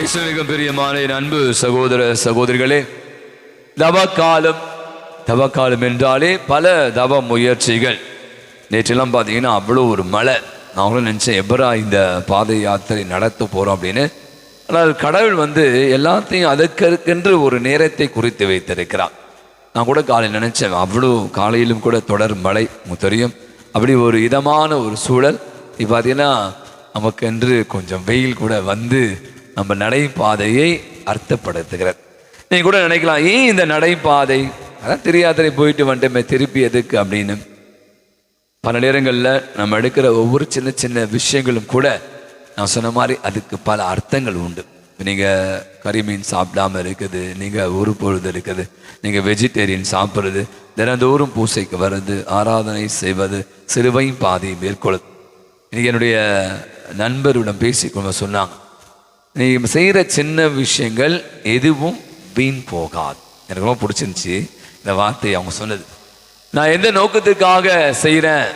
இயேசுவுக்கு பிரியமான என் அன்பு சகோதர சகோதரிகளே, தவக்காலம் என்றாலே பல தவ முயற்சிகள். நேற்றெல்லாம் பார்த்தீங்கன்னா அவ்வளோ ஒரு மழை. நாங்களும் நினச்சேன் எப்பரா இந்த பாத யாத்திரை நடத்த போகிறோம் அப்படின்னு. ஆனால் கடவுள் எல்லாத்தையும் அதற்கென்று ஒரு நேரத்தை குறித்து வைத்திருக்கிறார். நான் கூட காலையில் நினச்சேன், அவ்வளோ காலையிலும் கூட தொடர் மழை தெரியும். அப்படி ஒரு இதமான ஒரு சூழல். இப்போ பார்த்தீங்கன்னா நமக்கென்று கொஞ்சம் வெயில் கூட நம்ம நடைபாதையை அர்த்தப்படுத்துகிறார். நீங்கள் கூட நினைக்கலாம், ஏன் இந்த நடைபாதை, அதான் தெரியாதரை போயிட்டு வந்துட்டோமே திருப்பி எதுக்கு அப்படின்னு. பல நேரங்களில் நம்ம எடுக்கிற ஒவ்வொரு சின்ன சின்ன விஷயங்களும் கூட நான் சொன்ன மாதிரி அதுக்கு பல அர்த்தங்கள் உண்டு. நீங்கள் கறி மீன் சாப்பிடாமல் இருக்குது, நீங்கள் ஒரு பொழுது இருக்குது, நீங்கள் வெஜிடேரியன் சாப்பிட்றது, தினந்தோறும் பூசைக்கு வர்றது, ஆராதனை செய்வது, சிலுவை பாதை மேற்கொள்ளுது. இன்றைக்கி என்னுடைய நண்பரிடம் பேசிக்கொண்டு சொன்னாங்க, நீங்கள் செய்கிற சின்ன விஷயங்கள் எதுவும் வீண் போகாது. எனக்கு ரொம்ப பிடிச்சிருந்துச்சி இந்த வார்த்தை அவங்க சொன்னது. நான் எந்த நோக்கத்துக்காக செய்கிறேன்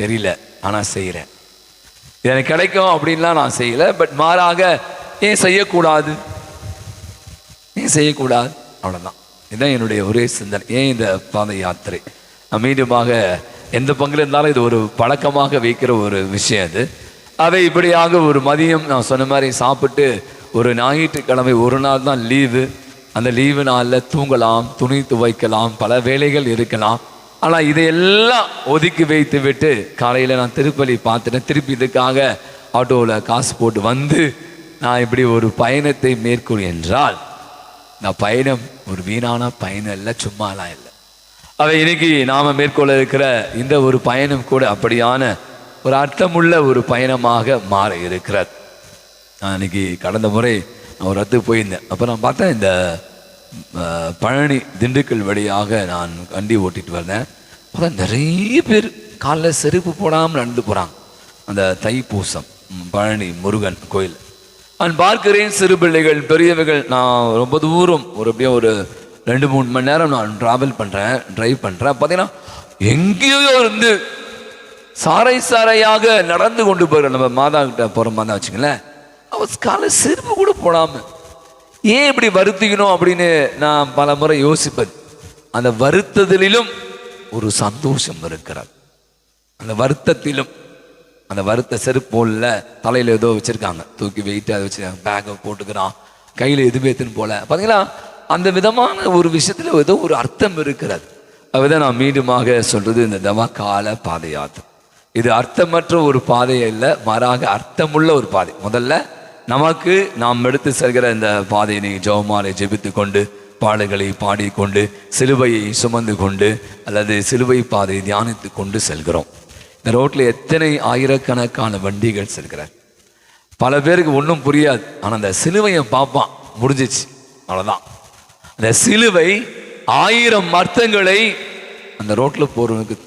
தெரியல, ஆனால் செய்கிறேன். இது எனக்கு கிடைக்கும் அப்படின்லாம் நான் செய்யலை. பட் மாறாக ஏன் செய்யக்கூடாது, அவ்வளோதான். இதுதான் என்னுடைய ஒரே சிந்தனை. ஏன் இந்த பாத யாத்திரை நான் மீண்டுமாக எந்த பங்கில் இருந்தாலும் இது ஒரு பழக்கமாக வைக்கிற ஒரு விஷயம். அதை இப்படியாக ஒரு மதியம் நான் சொன்ன மாதிரி சாப்பிட்டு, ஒரு ஞாயிற்றுக்கிழமை ஒரு நாள் தான் லீவு. அந்த லீவு நாளில் தூங்கலாம், துணி துவைக்கலாம், பல வேலைகள் இருக்கலாம். ஆனால் இதையெல்லாம் ஒதுக்கி வைத்து விட்டு காலையில் நான் திருப்பலி பார்த்துட்டேன். திருப்பி இதுக்காக ஆட்டோவில் காசு போட்டு நான் இப்படி ஒரு பயணத்தை மேற்கொள் என்றால், இந்த பயணம் ஒரு வீணான பயணம் இல்லை, சும்மாலாம் இல்லை. அவை இன்னைக்கு நாம் மேற்கொள்ள இருக்கிற இந்த ஒரு பயணம் கூட அப்படியான ஒரு அர்த்தமுள்ள ஒரு பயணமாக மாற இருக்கிறது. நான் இன்னைக்கு கடந்த முறை நான் ஒரு இடத்துக்கு போயிருந்தேன். அப்போ நான் பார்த்தேன், இந்த பழனி திண்டுக்கல் வழியாக நான் வண்டி ஓட்டிட்டு வந்தேன். அப்போ நிறைய பேர் காலில் செருப்பு போடாமல் நடந்து போகிறாங்க. அந்த தைப்பூசம் பழனி முருகன் கோயில் நான் பார்க்கிறேன். சிறு பிள்ளைகள், பெரியவர்கள். நான் ரொம்ப தூரம் எப்படியோ ஒரு 2-3 மணி நேரம் நான் ட்ராவல் பண்ணுறேன், ட்ரைவ் பண்ணுறேன். பார்த்தீங்கன்னா எங்கேயோ இருந்து சாரையாக நடந்து கொண்டு போகிறேன். நம்ம மாதா கிட்ட போகிற மாதிரி வச்சுங்களேன், அவர் காலை செருப்பு கூட போடாமல் ஏன் இப்படி வருத்திக்கணும் அப்படின்னு நான் பல முறை யோசிப்பது. அந்த வருத்தத்திலும் ஒரு சந்தோஷம் இருக்கிறது. அந்த வருத்தத்திலும், அந்த வருத்த செருப்போல்ல தலையில் ஏதோ வச்சுருக்காங்க, தூக்கி வெயிட்டு அதை வச்சுருக்காங்க, பேக்கை போட்டுக்கிறான், கையில் எதுவுமே எடுத்துன்னு போல. பார்த்தீங்களா, அந்த விதமான ஒரு விஷயத்தில் ஏதோ ஒரு அர்த்தம் இருக்கிறது. அதுதான் நான் மீண்டுமாக சொல்கிறது, இந்த தவக்கால பாத யாத்திரை இது அர்த்தமற்ற ஒரு பாதையே இல்லை, மாறாக அர்த்தமுள்ள ஒரு பாதை. முதல்ல நமக்கு நாம் எடுத்து செல்கிற இந்த பாதையினை ஜெபமாலை ஜெபித்து கொண்டு, பாடல்களை பாடிக்கொண்டு, சிலுவையை சுமந்து கொண்டு, அல்லது சிலுவை பாதையை தியானித்து கொண்டு செல்கிறோம். இந்த ரோட்டில் எத்தனை ஆயிரக்கணக்கான வண்டிகள் செல்கிறார். பல பேருக்கு ஒன்றும் புரியாது. ஆனால் அந்த சிலுவையை பார்ப்பான், முடிஞ்சிச்சு, அவ்வளோதான். அந்த சிலுவை 1000 அர்த்தங்களை அந்த ரோட்டில் போகிறவனுக்கு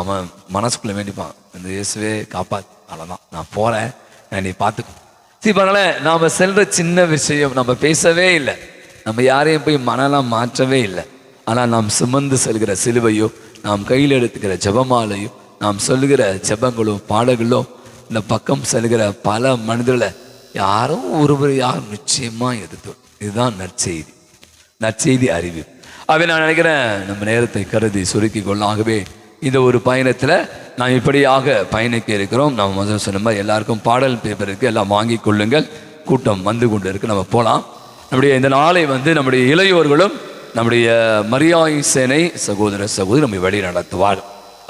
அவன் மனசுக்குள்ளே வேண்டிப்பான், இந்த இயேசுவே காப்பாத்து, அவ்வளோதான், நான் போகிறேன், நீ பார்த்துக்கோ. அதனால நாம் செல்ற சின்ன விஷயம், நம்ம பேசவே இல்லை, நம்ம யாரையும் போய் மனலாம் மாற்றவே இல்லை. ஆனால் நாம் சுமந்து செல்கிற சிலுவையோ, நாம் கையில் எடுத்துக்கிற ஜெபமாலையோ, நாம் சொல்லுகிற ஜெபங்களோ பாடங்களோ, இந்த பக்கம் செல்கிற பல மனிதர்களை யாரும் யாரும் நிச்சயமாக எதிர்த்து. இதுதான் நற்செய்தி அறிவு. அவை நான் நினைக்கிறேன் நம்ம நேரத்தை கருதி சுருக்கி கொள்ளாகவே இந்த ஒரு பயணத்தில் நாம் இப்படியாக பயணிக்க இருக்கிறோம். நம்ம முதல்ல சொன்ன மாதிரி எல்லாருக்கும் பாடல் பேப்பர் இருக்குது, எல்லாம் வாங்கி கொள்ளுங்கள். கூட்டம் வந்து கொண்டு இருக்குது, நம்ம போகலாம். நம்முடைய இந்த நாளை நம்முடைய இளையோர்களும் நம்முடைய மரியாதை சேனை சகோதரி நம்ம வழி நடத்துவார்.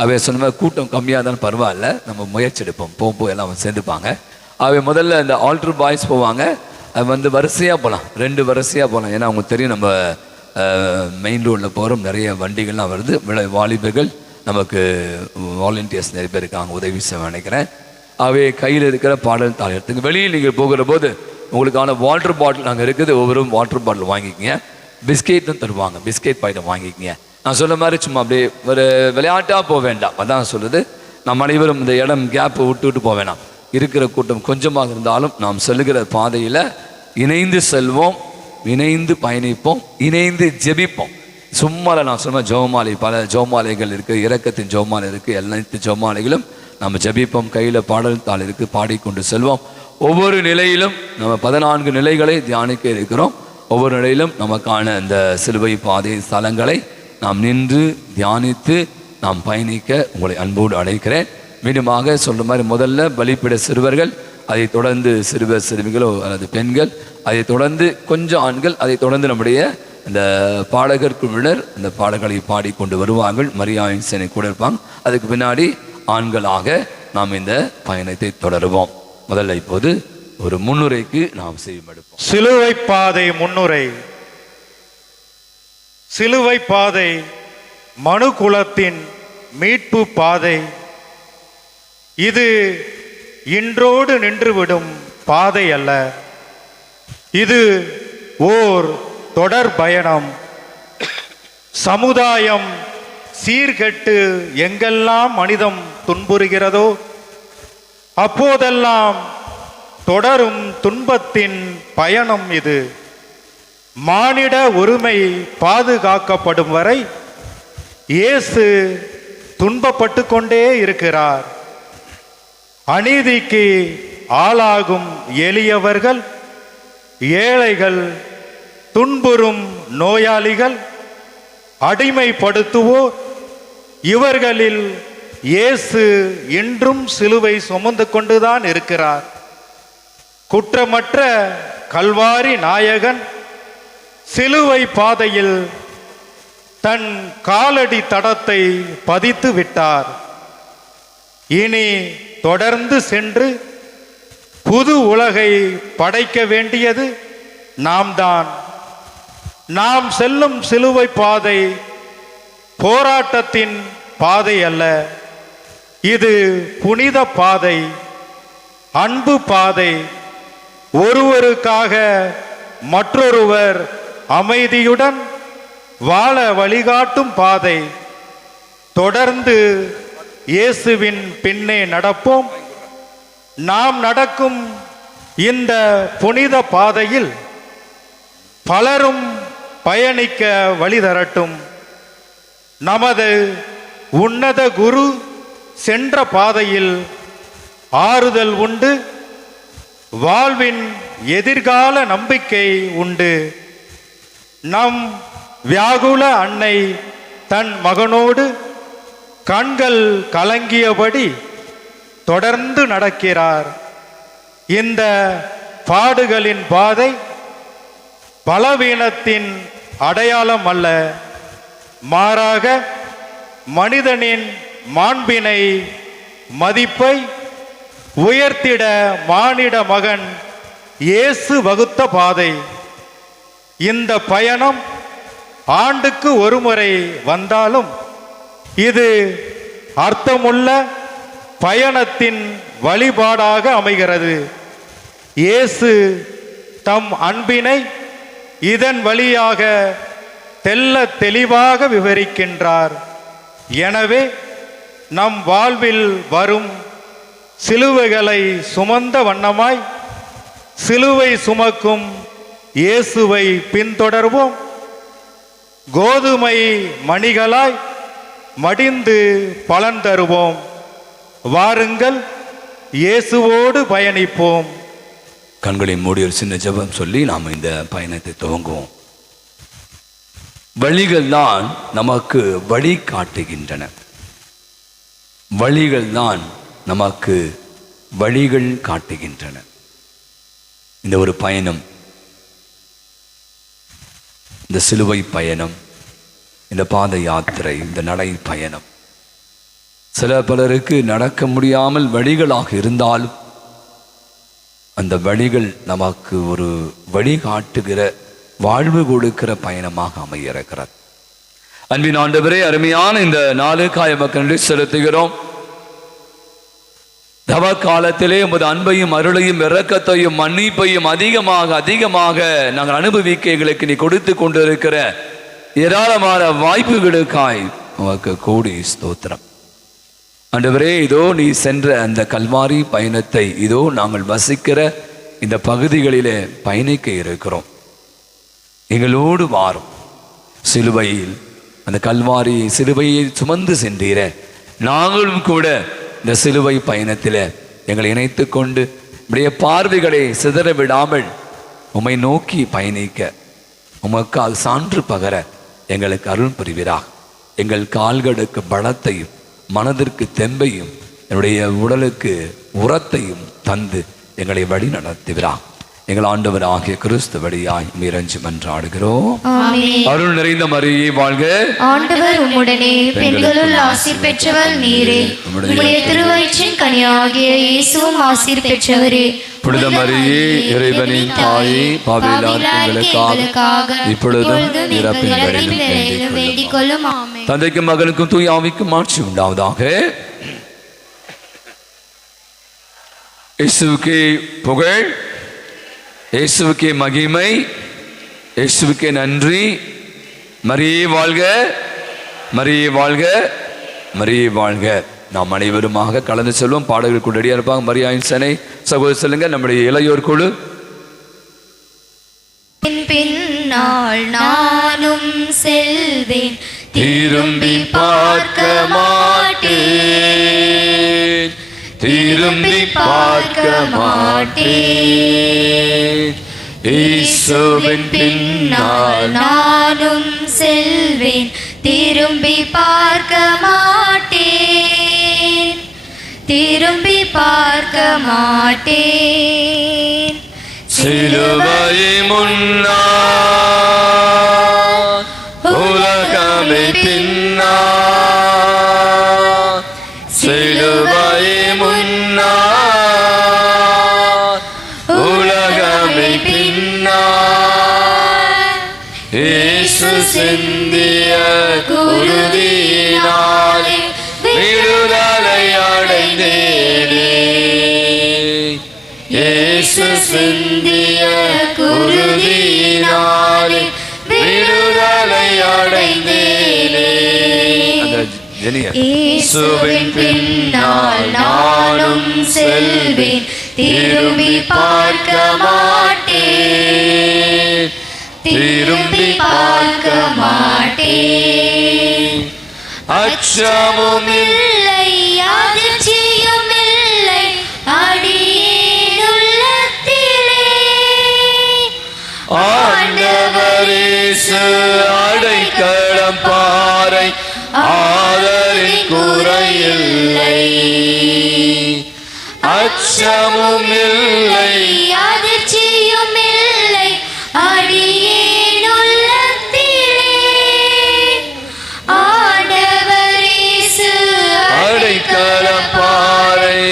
அவை சொன்ன மாதிரி கூட்டம் கம்மியாக தான் பரவாயில்ல, நம்ம முயற்சி எடுப்போம், போகும்போது எல்லாம் சேர்ந்துப்பாங்க. அவை முதல்ல இந்த ஆல்டர் பாய்ஸ் போவாங்க, அது வரிசையாக போகலாம், 2 வரிசையாக போகலாம். ஏன்னா அவங்களுக்கு தெரியும் நம்ம மெயின் ரோடில் போகிறோம், நிறைய வண்டிகள்லாம் வருது. வாலிபர்கள் நமக்கு வாலண்டியர்ஸ் நிறைய பேர் இருக்காங்க, உதவி செய்ய நினைக்கிறேன். அவை கையில் இருக்கிற பாடல் தாள் எடுத்துங்க. வெளியில் நீங்கள் போகிற போது உங்களுக்கான வாட்டர் பாட்டில் நாங்கள் இருக்குது, ஒவ்வொரு வாட்டர் பாட்டில் வாங்கிக்கங்க. பிஸ்கெட்டும் தருவாங்க, பிஸ்கெட் பாக்கெட் வாங்கிக்கங்க. நான் சொல்ல மாதிரி சும்மா அப்படியே ஒரு விளையாட்டாக போக வேண்டாம். அதான் சொல்லுது, நம்ம அனைவரும் இந்த இடம் கேப்பை விட்டு போக வேணாம். இருக்கிற கூட்டம் கொஞ்சமாக இருந்தாலும் நாம் செல்லுகிற பாதையில் இணைந்து செல்வோம், இணைந்து பயணிப்போம், இணைந்து ஜெபிப்போம். சும்மால நான் சொன்ன ஜெபமாலை, பல ஜெபமாலைகள் இருக்குது, இரக்கத்தின் ஜெபமாலை இருக்குது. எல்லா ஜெபமாலைகளும் நம்ம ஜெபிப்போம். கையில் பாடல் தாள் இருக்குது, பாடிக்கொண்டு செல்வோம். ஒவ்வொரு நிலையிலும் நம்ம 14 நிலைகளை தியானிக்க இருக்கிறோம். ஒவ்வொரு நிலையிலும் நமக்கான இந்த சிலுவை பாதை ஸ்தலங்களை நாம் நின்று தியானித்து நாம் பயணிக்க உங்களை அன்போடு அழைக்கிறேன். மீண்டுமாக சொல்ற மாதிரி முதல்ல பலிப்பிட சிறுவர்கள், அதை தொடர்ந்து சிறுவர் சிறுமிகளோ அல்லது பெண்கள், அதை தொடர்ந்து கொஞ்சம் ஆண்கள், அதை தொடர்ந்து நம்முடைய இந்த பாடகர் குழுவினர் இந்த பாடல்களை பாடிக்கொண்டு வருவார்கள். மரியாயின் சேனை கூட இருப்பாங்க. அதுக்கு பின்னாடி ஆண்களாக நாம் இந்த பயணத்தை தொடருவோம். முதல்ல இப்போது ஒரு முன்னுரைக்கு நாம் செய்யும் எடுப்போம். சிலுவை பாதை முன்னுரை. சிலுவை பாதை மனு குலத்தின் மீட்பு பாதை. இது இன்றோடு நின்றுவிடும் பாதை அல்ல. இது ஓர் தொடர் பயணம். சமுதாயம் சீர்கெட்டு எங்கெல்லாம் மனிதம் துன்புறுகிறதோ அப்போதெல்லாம் தொடரும் துன்பத்தின் பயணம் இது. மானிட உரிமை பாதுகாக்கப்படும் வரை இயேசு துன்பப்பட்டு கொண்டே இருக்கிறார். அநீதிக்கு ஆளாகும் எளியவர்கள், ஏழைகள், துன்புறும் நோயாளிகள், அடிமைப்படுத்துவோர், இவர்களில் இயேசு இன்றும் சிலுவை சுமந்து கொண்டுதான் இருக்கிறார். குற்றமற்ற கல்வாரி நாயகன் சிலுவை பாதையில் தன் காலடி தடத்தை பதித்து விட்டார். இனி தொடர்ந்து சென்று புது உலகை படைக்க வேண்டியது நாம் தான். நாம் செல்லும் சிலுவை பாதை போராட்டத்தின் பாதை அல்ல. இது புனித பாதை, அன்பு பாதை, ஒருவருக்காக மற்றொருவர் அமைதியுடன் வாழ வழிகாட்டும் பாதை. தொடர்ந்து இயேசுவின் பின்னே நடப்போம். நாம் நடக்கும் இந்த புனித பாதையில் பலரும் பயணிக்க வழி தரட்டும். நமது உன்னத குரு சென்ற பாதையில் ஆறுதல் உண்டு, வாழ்வின் எதிர்கால நம்பிக்கை உண்டு. நம் வியாகுல அன்னை தன் மகனோடு கண்கள் கலங்கியபடி தொடர்ந்து நடக்கிறார். இந்த பாடுகளின் பாதை பலவீனத்தின் அடையாளம் அல்ல, மாறாக மனிதனின் மாண்பினை மதிப்பை உயர்த்திட மானிட மகன் இயேசு வகுத்த பாதை. இந்த பயணம் ஆண்டுக்கு ஒருமுறை வந்தாலும் இது அர்த்தமுள்ள பயணத்தின் வழிபாடாக அமைகிறது. இயேசு தம் அன்பினை இதன் வழியாக தெள்ள தெளிவாக விவரிக்கின்றார். எனவே நம் வாழ்வில் வரும் சிலுவைகளை சுமந்த வண்ணமாய் சிலுவை சுமக்கும் இயேசுவை பின்தொடர்வோம். கோதுமை மணிகளாய் மடிந்து பலன் தருவோம். வாருங்கள், இயேசுவோடு பயணிப்போம். கண்களை மூடி ஒரு சின்ன ஜெபம் சொல்லி நாம் இந்த பயணத்தை துவங்குவோம். வழிகள் தான் நமக்கு வழி காட்டுகின்றன. வழிகள் தான் நமக்கு வழிகள் காட்டுகின்றன. இந்த ஒரு பயணம், இந்த சிலுவை பயணம், இந்த பாத யாத்திரை, இந்த நடை பயணம் சில பலருக்கு நடக்க முடியாமல் வழிகளாக இருந்தாலும் அந்த வழிகள் நமக்கு ஒரு வழிகாட்டுகிற, வாழ்வு கொடுக்கிற பயணமாக அமைய இருக்கிறது. அன்பின் ஆண்டவரே, அருமையான இந்த நாளுக்காய் எமக்கு நன்றி செலுத்துகிறோம். தவ காலத்திலே உமது அன்பையும் அருளையும் இரக்கத்தையும் மன்னிப்பையும் அதிகமாக அதிகமாக நாங்கள் அனுபவிக்க எங்களுக்கு நீ கொடுத்து கொண்டிருக்கிற ஏராளமான வாய்ப்புகளுக்காய் உமக்கு கோடி ஸ்தோத்திரம். ஆண்டவரே, இதோ நீ சென்ற அந்த கல்வாரி பயணத்தை இதோ நாங்கள் வசிக்கிற இந்த பகுதிகளிலே பயணிக்க இருக்கிறோம். எங்களோடு வாரும். சிலுவையில் அந்த கல்வாரி சிலுவையை சுமந்து சென்றீர, நாங்களும் கூட இந்த சிலுவை பயணத்தில் எங்களை இணைத்து கொண்டு உடைய பார்வைகளை சிதற விடாமல் உம்மை நோக்கி பயணிக்க உமக்கால் சான்று பகர எங்களுக்கு அருள் புரிவீராக. எங்கள் கால்களுக்கு பலத்தையும் மனதிற்கு தெம்பையும் என்னுடைய உடலுக்கு உரத்தையும் தந்து எங்களை வழி நடத்துவீராக. எங்கள் ஆண்டவர் ஆகிய கிறிஸ்து வழியாய் இறைஞ்சி மன்றாடுகிறோம். அருள் நிறைந்த மரியே வாழ்க. ஆண்டவர் உம்முடனே, பெண்களுள் ஆசீர் பெற்றவர் நீரே. உம்முடைய திருவயிற்றின் கனியாகிய இயேசுவும் ஆசீர் பெற்றவரே. புனித மரியே, இறைவனின் தாயே, பாவிகளாகிய எங்களுக்காக இப்பொழுதும் இறப்பின் வேளையிலும் வேண்டிக் கொள்ளும். ஆமென். தந்தைக்கும் மகனுக்கும் தூய ஆவிக்கும் ஆட்சி உண்டாவதாக. இயேசுவுக்கே புகழ், இயேசுவுக்கே மகிமை, இயேசுவுக்கே நன்றி. மரியே வாழ்க, மரியே வாழ்க, மரியே வாழ்க. நாம் அனைவருமாக கலந்து செல்வோம். பாடல்கள் கூட ரெடியாக இருப்பாங்க. மரியாயின் சனை சகோதரர் சொல்லுங்க. நம்முடைய இளையோர் குழு. பின்னால் நானும் செல்வேன், திரும்பி பார்க்க மாட்டேன், திரும்பி பார்க்க மாட்டேன். இயேசுவின் பின்னால் நானும் செல்வேன், திரும்பி பார்க்க மாட்டேன், திரும்பி பார்க்க மாட்டேன். சிலுவையை முன்னால், உலகமே பின்னால், சிலுவையை முன்னால், உலகமே பின்னால். இயேசு சிந்திய குருதியினாலே விடுதலை அடைந்தேனே. இயேசு சிந்திய குருதியினாலே விடுதலை அடைந்தேனே. இயேசுவின் பின்னால் நானும் செல்வேன், திரும்பி பார்க்க மாட்டேன், திரும்பி பார்க்க மாட்டேன். அச்சமும் இல்லை, அதிர்ச்சியும் இல்லை, அடியேன் உள்ளத்திலே. ஆண்டவர் இயேசு அடைக்கலம் பாறை, ஆதரின் குறையில்லை. அச்சமும் இல்லை, அதிர்ச்சியும் இல்லை, அடியேன் உள்ளத்திலே. ஆண்டவர் இயேசு அடைக்கலம் பாறை,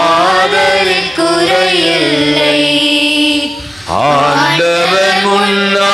ஆதரின் குறையில்லை. ஆண்டவர் முன்னா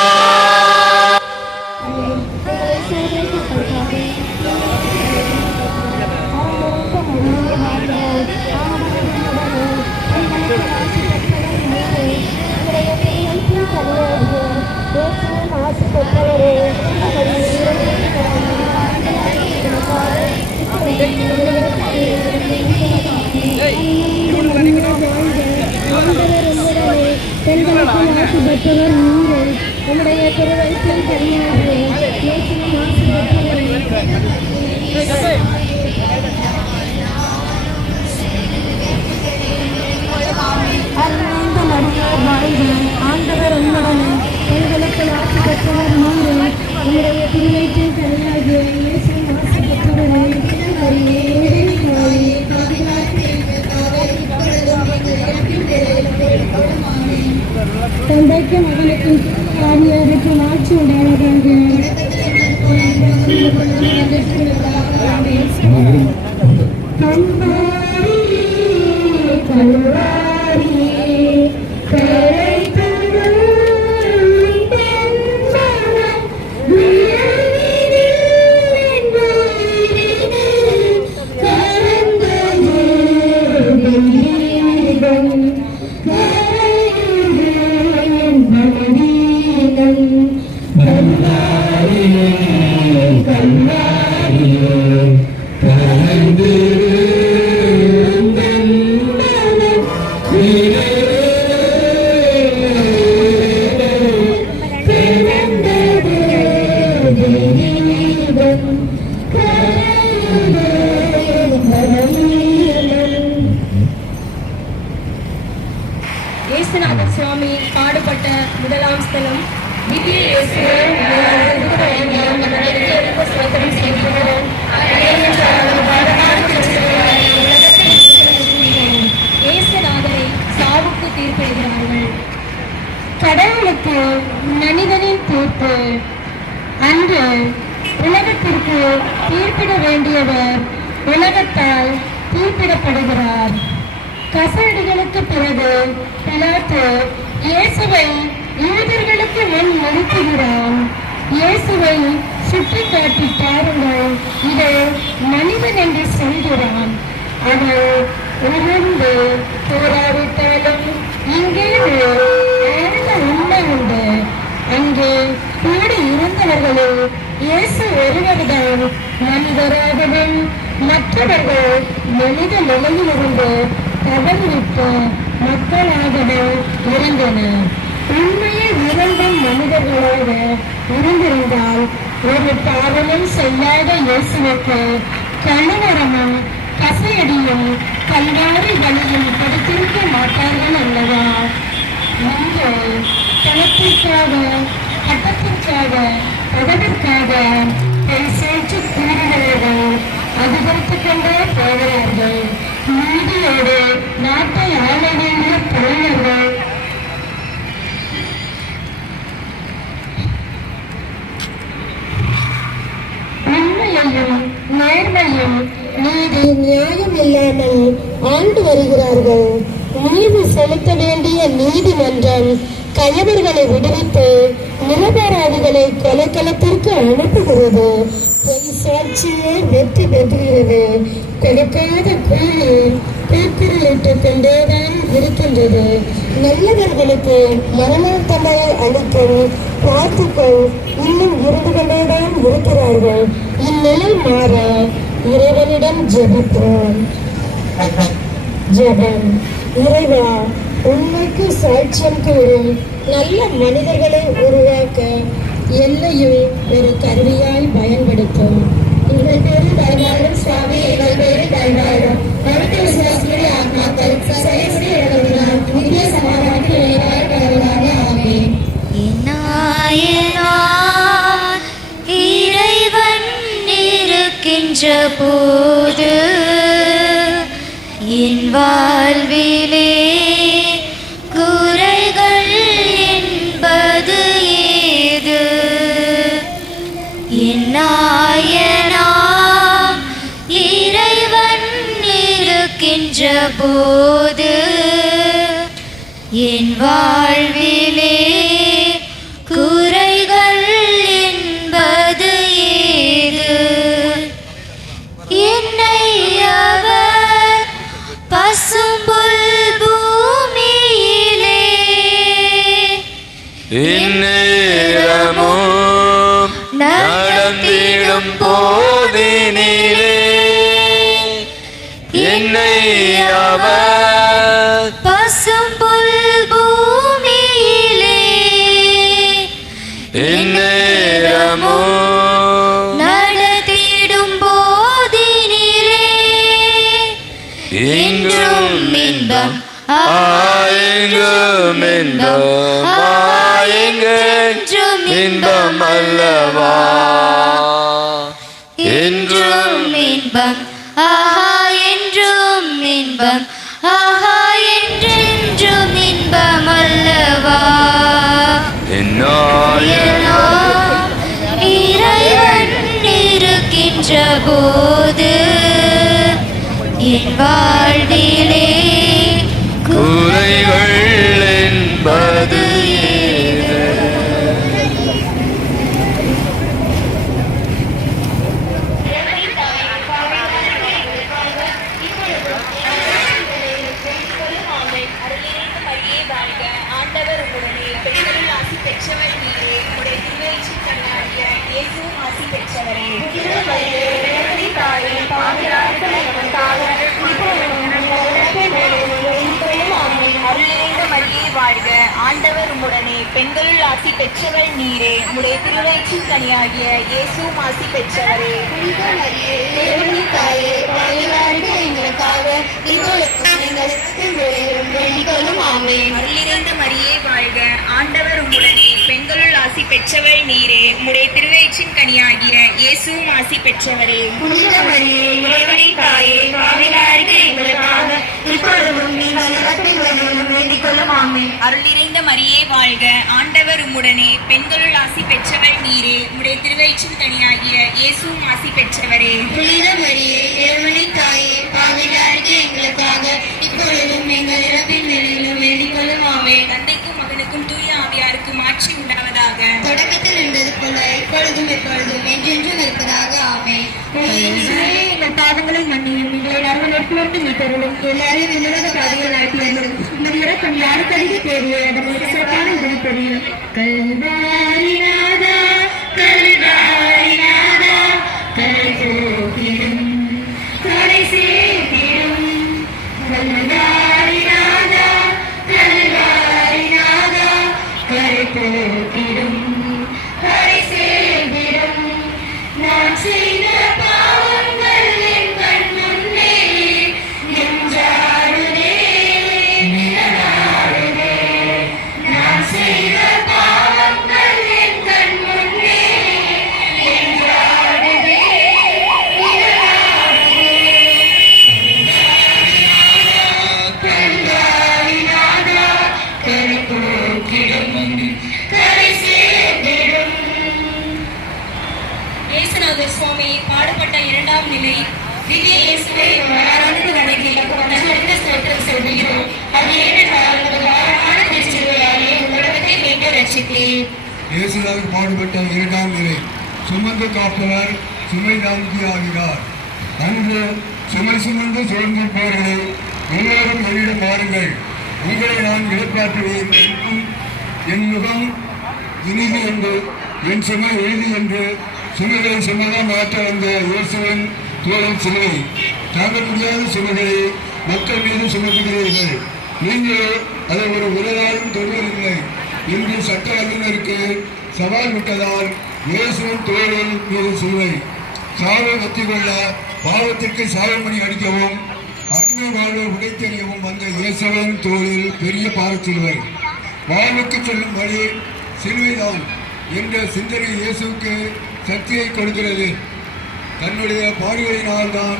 ஆண்டவர் உம்முடனே, பெண்களுக்கு ஆசி பெற்றவர் நீரே. உம்முடைய திருவயிற்றின் கனியாகிய இயேசுவின் ஆசி பெற்றவரே. மரியே, மரியே, பாவிகளாகிய எங்களுக்காக இப்பொழுதும் எங்கள் இறப்பின் வேளையிலும் வேண்டிக் கொள்ளும். ஆமென். தந்தைக்கும் மகனுக்கும் ஆவியாருக்கும் ஆட்சி உண்டாவதாக. இயேசுநாதர் சுவாமி பாடுபட்ட முதலாம் ஸ்தலம் திவ்ய இயேசுவே, ஸ்தோத்திரம் செய்கிறோம். இயேசுநாதரை சாவுக்கு தீர்ப்பிடுகிறார்கள். கடவுளுக்கு மனிதனின் தீர்ப்பு. அன்று உலகத்திற்கு தீர்ப்பிட வேண்டியவர் உலகத்தால் தீர்ப்பிடப்படுகிறார். கசடுகளுக்கு பிறகு பிலாத்து இயேசுவை யூதர்களுக்கு முன் நிறுத்துகிறான். இயேசுவை சுட்டி காட்டி பாருங்கள், இது மனிதன் என்று சொல்கிறான். அவர் உணர்ந்து போராடிட்டாலும் இங்கே ஆழ்ந்த உண்மை உண்டு. அங்கே கூடி இருந்தவர்களில் இயேசு ஒருவர்தான் மனிதராகவும் மற்றவர்கள் மனித நிலையிலிருந்து தவறிவிட்ட மக்களாகவும் இருந்தனர். உண்மையை விரும்பும் மனிதர்களாக இருந்திருந்தால் ஒரு பாவமும் செய்யாத இயேசுவுக்கு கழுவரமும் கசையடியும் கல்வாரி வழியும் படுத்திருக்க மாட்டார்கள் அல்லவா? இன்று பணத்திற்காக, பட்டத்திற்காக, பதவிற்காக பேசேற்று கூறுகிறவர்கள் அதிகரித்துக் கொண்டே போகிறார்கள். நீதியோடு நாட்டை ஆள வேண்டிய தலைவர்கள் உண்மையையும் நேர்மையும் நீதி நியாயம் இல்லாமல் ஆண்டு வருகிறார்கள். நீதி செலுத்த வேண்டிய நீதிமன்றம் கயவர்களை விடுவித்து நிரபராதிகளை கொலைக்களத்திற்கு அனுப்புகிறது. பொய் சாட்சியே வெற்றி பெறுகிறது. கொடுக்காத கூலி கூக்குரலிட்டுக் கொண்டேதான் இருக்கின்றது. நல்லவர்களுக்கு மரண தண்டனை அளிக்கும் பார்த்துக்கள் இன்னும் இருந்து கொண்டேதான் இருக்கிறார்கள். இந்நிலை மாற இறைவனிடம் ஜெபிப்போம். ஜெபம். இறைவா, உண்மைக்கு சாட்சியம் கூறும் நல்ல மனிதர்களை உருவாக்க எல்லையும் ஒரு கருவியாய் பயன்படுத்தும். எங்கள் பேரில் தயவாடும் சுவாமி, எங்கள் பேரில் தயவாடும். மருத்துவ விசுவாசிகளை ஆத்மாக்கள் செயல்படி எழுதினார் நித்திய சமாதானத்தில் இறைவாய் பரவலாக. ஆமென். இறைவன் இருக்கின்ற போது என் வாழ்விலே குறைகள் என்பது ஏது? என் நாயனாம் இறைவன் இருக்கின்ற போது என் வாழ்விலே குறைகள் என்பது ஏது? என்னை அவர் பசும்புல் பூமியிலே இந்நேரமும் நடந்திடும் போதினிலே என்னை அவர் பசும்புல் பூமியிலே இந்நேரமும் நடத்திடும் போதினிலே இன்றும் இன்பம் ஆயெங்கும் இன்பம் ஆயெங்கும் இன்பம் அல்லவா? என்றும் இன்பம் ஆஹா என்றும் இன்பம் ஆஹா என்றென்றும் இன்பம் அல்லவா? என்னாயெல்லாம் இறைவன் இருக்கின்ற போது என் வாழ்விலே குறைகள் என்பது ஏது? ஆண்டவர் உடனே பெண்களில் ஆசி பெற்றவர் நீரே, உடைய திருவயிற்றின் கனியாகிய இயேசுவும் ஆசி பெற்றவரே. அருளிறைந்த மரியே வாழ்க, ஆண்டவர் உம்முடனே பெண்களுள் ஆசி பெற்றவர் நீரே, உடைய திருவயிற்றின் கனியாகிய இயேசுவும் ஆசி பெற்றவரே. எங்களுக்காக ஆமென். அருளிறைந்த மரியே வாழ்க, ஆண்டவர் உம்முடனே, பெண்களுள் ஆசி பெற்றவள் நீரே, உம்முடைய திருவயிற்றின் கனியாகிய இயேசுவும் ஆசி பெற்றவரே. புனித மரியே, இறைவனின் தாயே, பாவிகளாகிய எங்களுக்காக இப்பொழுதும் எங்கள் இறப்பின் வேளையிலும் வேண்டிக் கொள்ளும். ஆமென். அருளிறைந்த மரியே வாழ்க, ஆண்டவர் உம்முடனே, பெண்களுள் ஆசி பெற்றவள் நீரே, உம்முடைய திருவயிற்றின் கனியாகிய இயேசுவும் ஆசி பெற்றவரே. புனித மரியே, இறைவனின் தாயே, பாவிகளாகிய எங்களுக்காக இப்பொழுதும் எங்கள் இறப்பின் வேளையிலும் வேண்டிக் கொள்ளும். ஆமென். தந்தைக்கும் மகனுக்கும் தூய ஆவியாருக்கும் ஆட்சி உண்டாவதாக. தொடக்கத்தில் இருந்தது போல இப்பொழுதும் எப்பொழுதும் என்றென்றும் இருப்பதாக. ஆமென். எங்கள் பாவங்களை மன்னியும், எங்களை நரகத்திலிருந்து மீட்டருளும், எல்லாரையும் விண்ணுலக பாதையில் நடத்தி வரும் இந்த இறக்கம் யாருக்கு அதிக தேவையோ அதற்கு சிறப்பான உதவி புரியும். கல்வாரிநாதா, கல்வாரிநாதா, கரை போக்கிடும், கரை சேர்த்திடும். கல்வாரிநாதா, கல்வாரிநாதா, கரை போக்கிடும், கரை சேர்த்திடும். நான் செய்த பாவங்கள் என் கண் முன்னே நின்றாடுதே, நிழலாடுதே. நான் செய்த பாவங்கள் என் கண் முன்னே நின்றாடுதே, நிழலாடுதே. கல்வாரிநாதா, கரை போக்கிடும், கரை சேர்த்திடும். இயேசுநாதர் சுவாமி பாடுபட்ட இரண்டாம் நிலை. திவ்ய இயேசுவை ஆராய்ந்து வணங்கி நகர்ந்த ஸ்தோத்திரம் சொல்கிறோம். அது ஏனென்றால் உமது வாரமான திருச்சிலுவையாலே உலகத்தை மீட்டு ரட்சித்தீர். இயேசுநாதர் பாடுபட்ட இரண்டாம் நிலை. சுமந்து காப்பவர் சுமை தாங்கியாகிறார். அன்று சுமை சுமந்து சுழந்திருப்பவர்களே, எல்லோரும் என்னிடம் வாருங்கள், உங்களை நான் இழப்பாற்றுவேன். என் முகம் இனிது என்று, என் சுமை எளிது என்று சுமைகளை சுமதாக மாற்ற வந்த இயேசுவின் தோளின் சிலுவை. தாங்க முடியாத சுமைகளை மக்கள் மீது சுமத்துகிறீர்கள். நீங்கள் அதை ஒரு உலகாலும் தொடுவதில்லை என்று சட்ட வல்லுநருக்கு சவால் விட்டதால் இயேசுவின் தோளின் மீது சிலுவை. சாவை வெற்றி கொள்ள பாவத்திற்கு சாவமணி அடிக்கவும் அடிமை வாழ்வை உடைத்தெறியவும் வந்த இயேசுவின் தோளில் பெரிய பாரச்சிலுவை. வாழ்வுக்கு செல்லும் வழி சிலுவைதான் என்ற சிந்தனை இயேசுவுக்கு சக்தியை கொடுக்கிறது. தன்னுடைய பாடுகளினால் தான்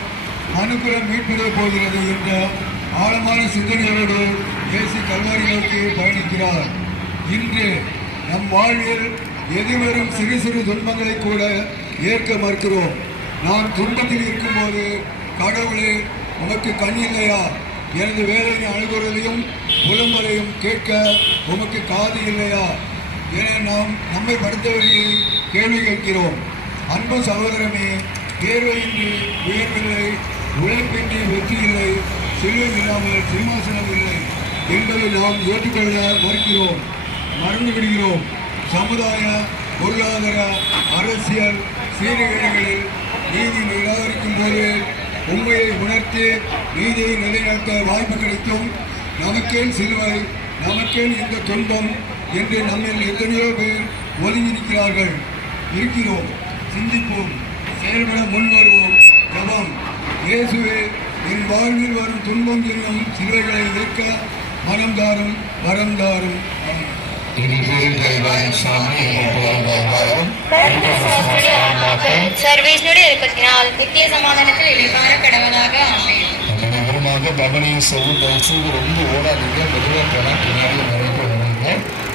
மனுக்குலம் மீட்படைய போகிறது என்ற ஆழமான சிந்தனையோடு இயேசு கல்வாரிகளுக்கு பயணிக்கிறார். இன்று நம் வாழ்வில் எதிர்வரும் சிறு சிறு துன்பங்களை கூட ஏற்க மறுக்கிறோம். நாம் துன்பத்தில் இருக்கும்போது, கடவுளே உமக்கு கண் இல்லையா, எனது வேலையின் அணுகுறதையும் புலம்பலையும் கேட்க உமக்கு காது இல்லையா என நாம் நம்மை படுத்தவரையை கேள்வி கேட்கிறோம். அன்பு சகோதரமே, தேர்வையின்றி உயர்வில்லை, உழைப்பின்றி வெற்றி இல்லை, செல்வம் இல்லாமல் சிம்மாசனம் இல்லை என்பதை நாம் ஏற்றுக்கொள்ள மறுக்கிறோம், மறந்து விடுகிறோம். சமுதாய, பொருளாதார, அரசியல் சீர்கேடுகளில் நீதி நிராகரிக்கும் போது உண்மையை உணர்த்தி நீதியை நிலைநாட்ட வாய்ப்பு கிடைக்கும். நமக்கேன் சிலுவை, நமக்கேன் இந்த துன்பம் என்று நம்மில் எத்தனையோ பேர் ஒதுங்கி இருக்கிறோம். சிந்திப்போம், செயல்பட முன் வருவோம். ஜெபம். இயேசுவே, என் வாழ்வில் வரும் துன்பம் என்னும் சிலுவைகளை ஏற்க மனம் தாரும், வரம் தாரும். சர்வேஸ்வருடைய இரக்கத்தினால் நித்திய சமாதானத்தில் இளைப்பாற கடவுளாக. ஆமென். பவனியை செய்யும் தயவுசெய்து ரொம்ப ஓடாதீங்க, மெதுவாக போனால் பின்னாடி நிறைய வருவாங்க.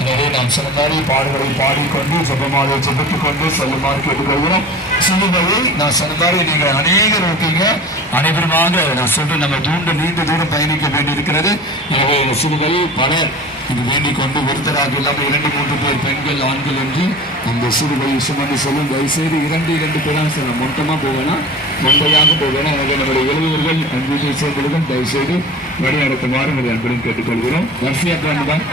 எனவே நாம் சிறந்தாரி பாடுகளை பாடிக்கொண்டு ஜெபமாலை ஜெபித்துக் கொண்டு செல்லுமாறு கேட்டுக்கொள்கிறோம். சிலுவையை நான் சிறந்தாரி நீங்கள் அநேகர் இருக்கீங்க, அனைவருமாக நான் சொல்றேன், நம்ம நீண்ட தூரம் பயணிக்க வேண்டியிருக்கிறது. எனவே சிலுவையில் பலர் இது வேண்டிக் கொண்டு ஒருத்தராக இல்லாமல் 2-3 பேர் பெண்கள் ஆண்கள் என்று அந்த சிலுவையை சுமந்து செல்லும். தயவுசெய்து 2 பேராக செல்ல மொத்தமாக போவேனா, மொண்டையாக போவேனா. எனவே நம்முடைய இளைஞர்கள் அன்பு சேர்ந்தவர்கள் தயவுசெய்து வழிநடத்துமாறு உங்களை அன்புடன் கேட்டுக்கொள்கிறோம். வரிசையாக தான்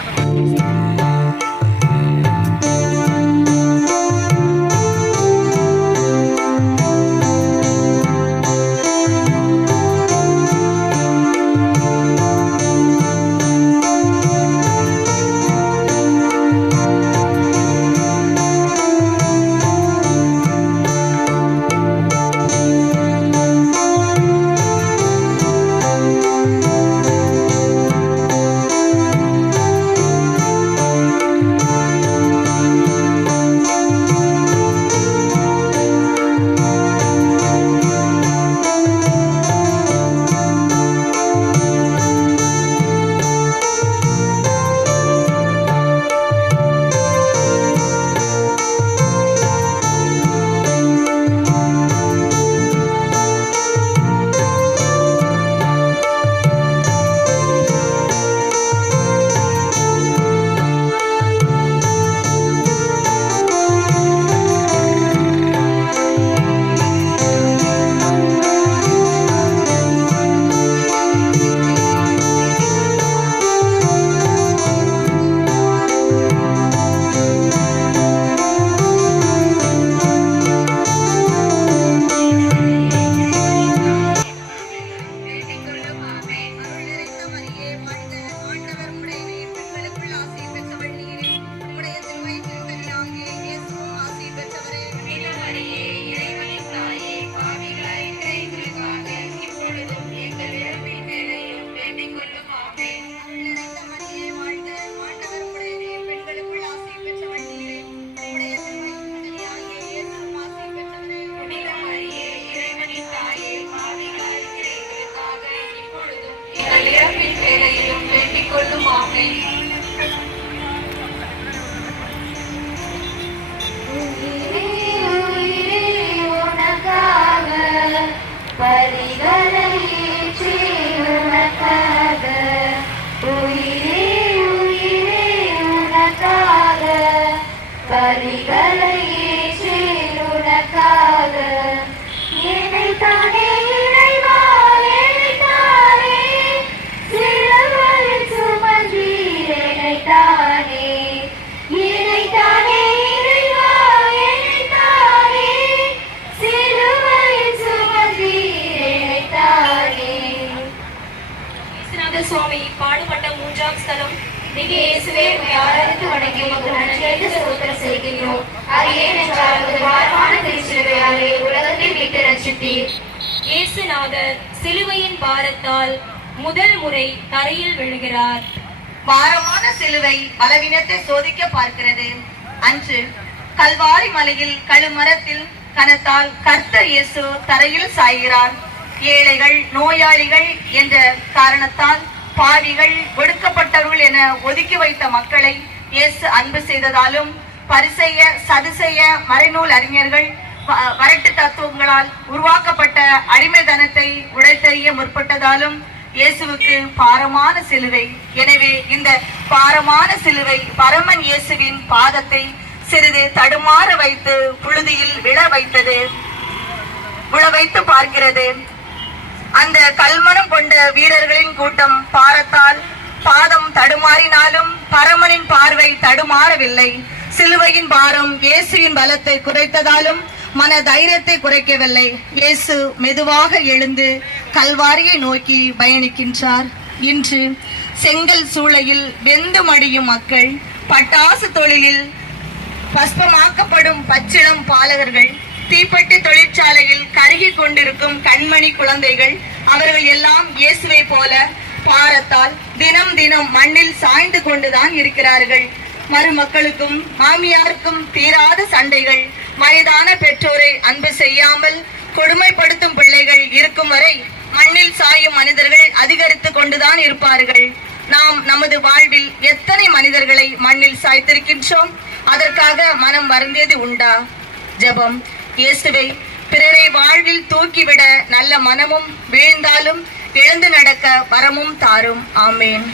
பலிகளை ஏற்றேன் உனக்காக. என்னைத்தானே இறைவா, என்னைத்தானே சிலுவையில் சுமந்தீர், என்னைத்தானே என்னைத்தானே இறைவா, என்னைத்தானே சிலுவையில் சுமந்தீர், என்னைத்தானே. இயேசுநாத சுவாமி பாடுபட்ட 3ஆம் ஸ்தலம். நீங்க இயேசுவே உம்மை ஆராதித்து வணங்கி உமக்கு நன்றியறிந்து ஸ்தோத்திரம் செய்கிறோம். அது ஏனென்றால் உமது பாரமான திருச்சிலுவையாலே உலகத்தை மீட்டு ரட்சித்தீர். இயேசுநாதர் சிலுவையின் பாரத்தால் முதல் முறை தரையில் விழுகிறார். பாரமான சிலுவை பலவீனத்தை சோதிக்க பார்க்கிறது. அன்று கல்வாரி மலையில் கழுமரத்தில் கனத்தால் கர்த்தர் இயேசு தரையில் சாய்கிறார். ஏழைகள், நோயாளிகள் என்ற காரணத்தால் பாவிகள், ஒடுக்கப்பட்டவர்கள் என ஒதுக்கி வைத்த மக்களை இயேசு அன்பு செய்ததாலும், பரிசேய சதுசேய மறைநூல் அறிஞர்கள் வரட்டு தத்துவங்களால் உருவாக்கப்பட்ட அடிமைதனத்தை உடைத்தெறிய முற்பட்டதாலும் இயேசுவுக்கு பாரமான சிலுவை. எனவே இந்த பாரமான சிலுவை பரமன் இயேசுவின் பாதத்தை சிறிது தடுமாற வைத்து புழுதியில் விழ வைத்து பார்க்கிறது. அந்த கல்மனம் கொண்ட வீரர்களின் கூட்டம் பாரத்தால் பாதம் தடுமாறினாலும் பரமனின் பார்வை தடுமாறவில்லை. சிலுவையின் பாரம் இயேசுவின் பலத்தை குறைத்ததாலும் மன தைரியத்தை குறைக்கவில்லை. இயேசு மெதுவாக எழுந்து கல்வாரியை நோக்கி பயணிக்கின்றார். இன்று செங்கல் சூளையில் வெந்து மடியும் மக்கள், பட்டாசு தொழிலில் பஸ்பமாக்கப்படும் பச்சிளம் பாலகர்கள், தீப்பெட்டி தொழிற்சாலையில் கருகி கொண்டிருக்கும் கண்மணி குழந்தைகள், அவர்கள் எல்லாம் இயேசுவை போல பாரத்தால் தினம் தினம் மண்ணில் சாய்ந்து கொண்டுதான் இருக்கிறார்கள். மருமக்களுக்கும் மாமியாருக்கும் தீராத சண்டைகள், வயதான பெற்றோரை அன்பு செய்யாமல் கொடுமைப்படுத்தும் பிள்ளைகள் இருக்கும் வரை மண்ணில் சாயும் மனிதர்கள் அதிகரித்து கொண்டுதான் இருப்பார்கள். நாம் நமது வாழ்வில் எத்தனை மனிதர்களை மண்ணில் சாய்த்திருக்கின்றோம்? அதற்காக மனம் வருந்தியது உண்டா? ஜெபம். இயேசுவை பிறரை வாழ்வில் தூக்கிவிட நல்ல மனமும், வீழ்ந்தாலும் எழுந்து நடக்க வரமும் தாரும். ஆமேன்.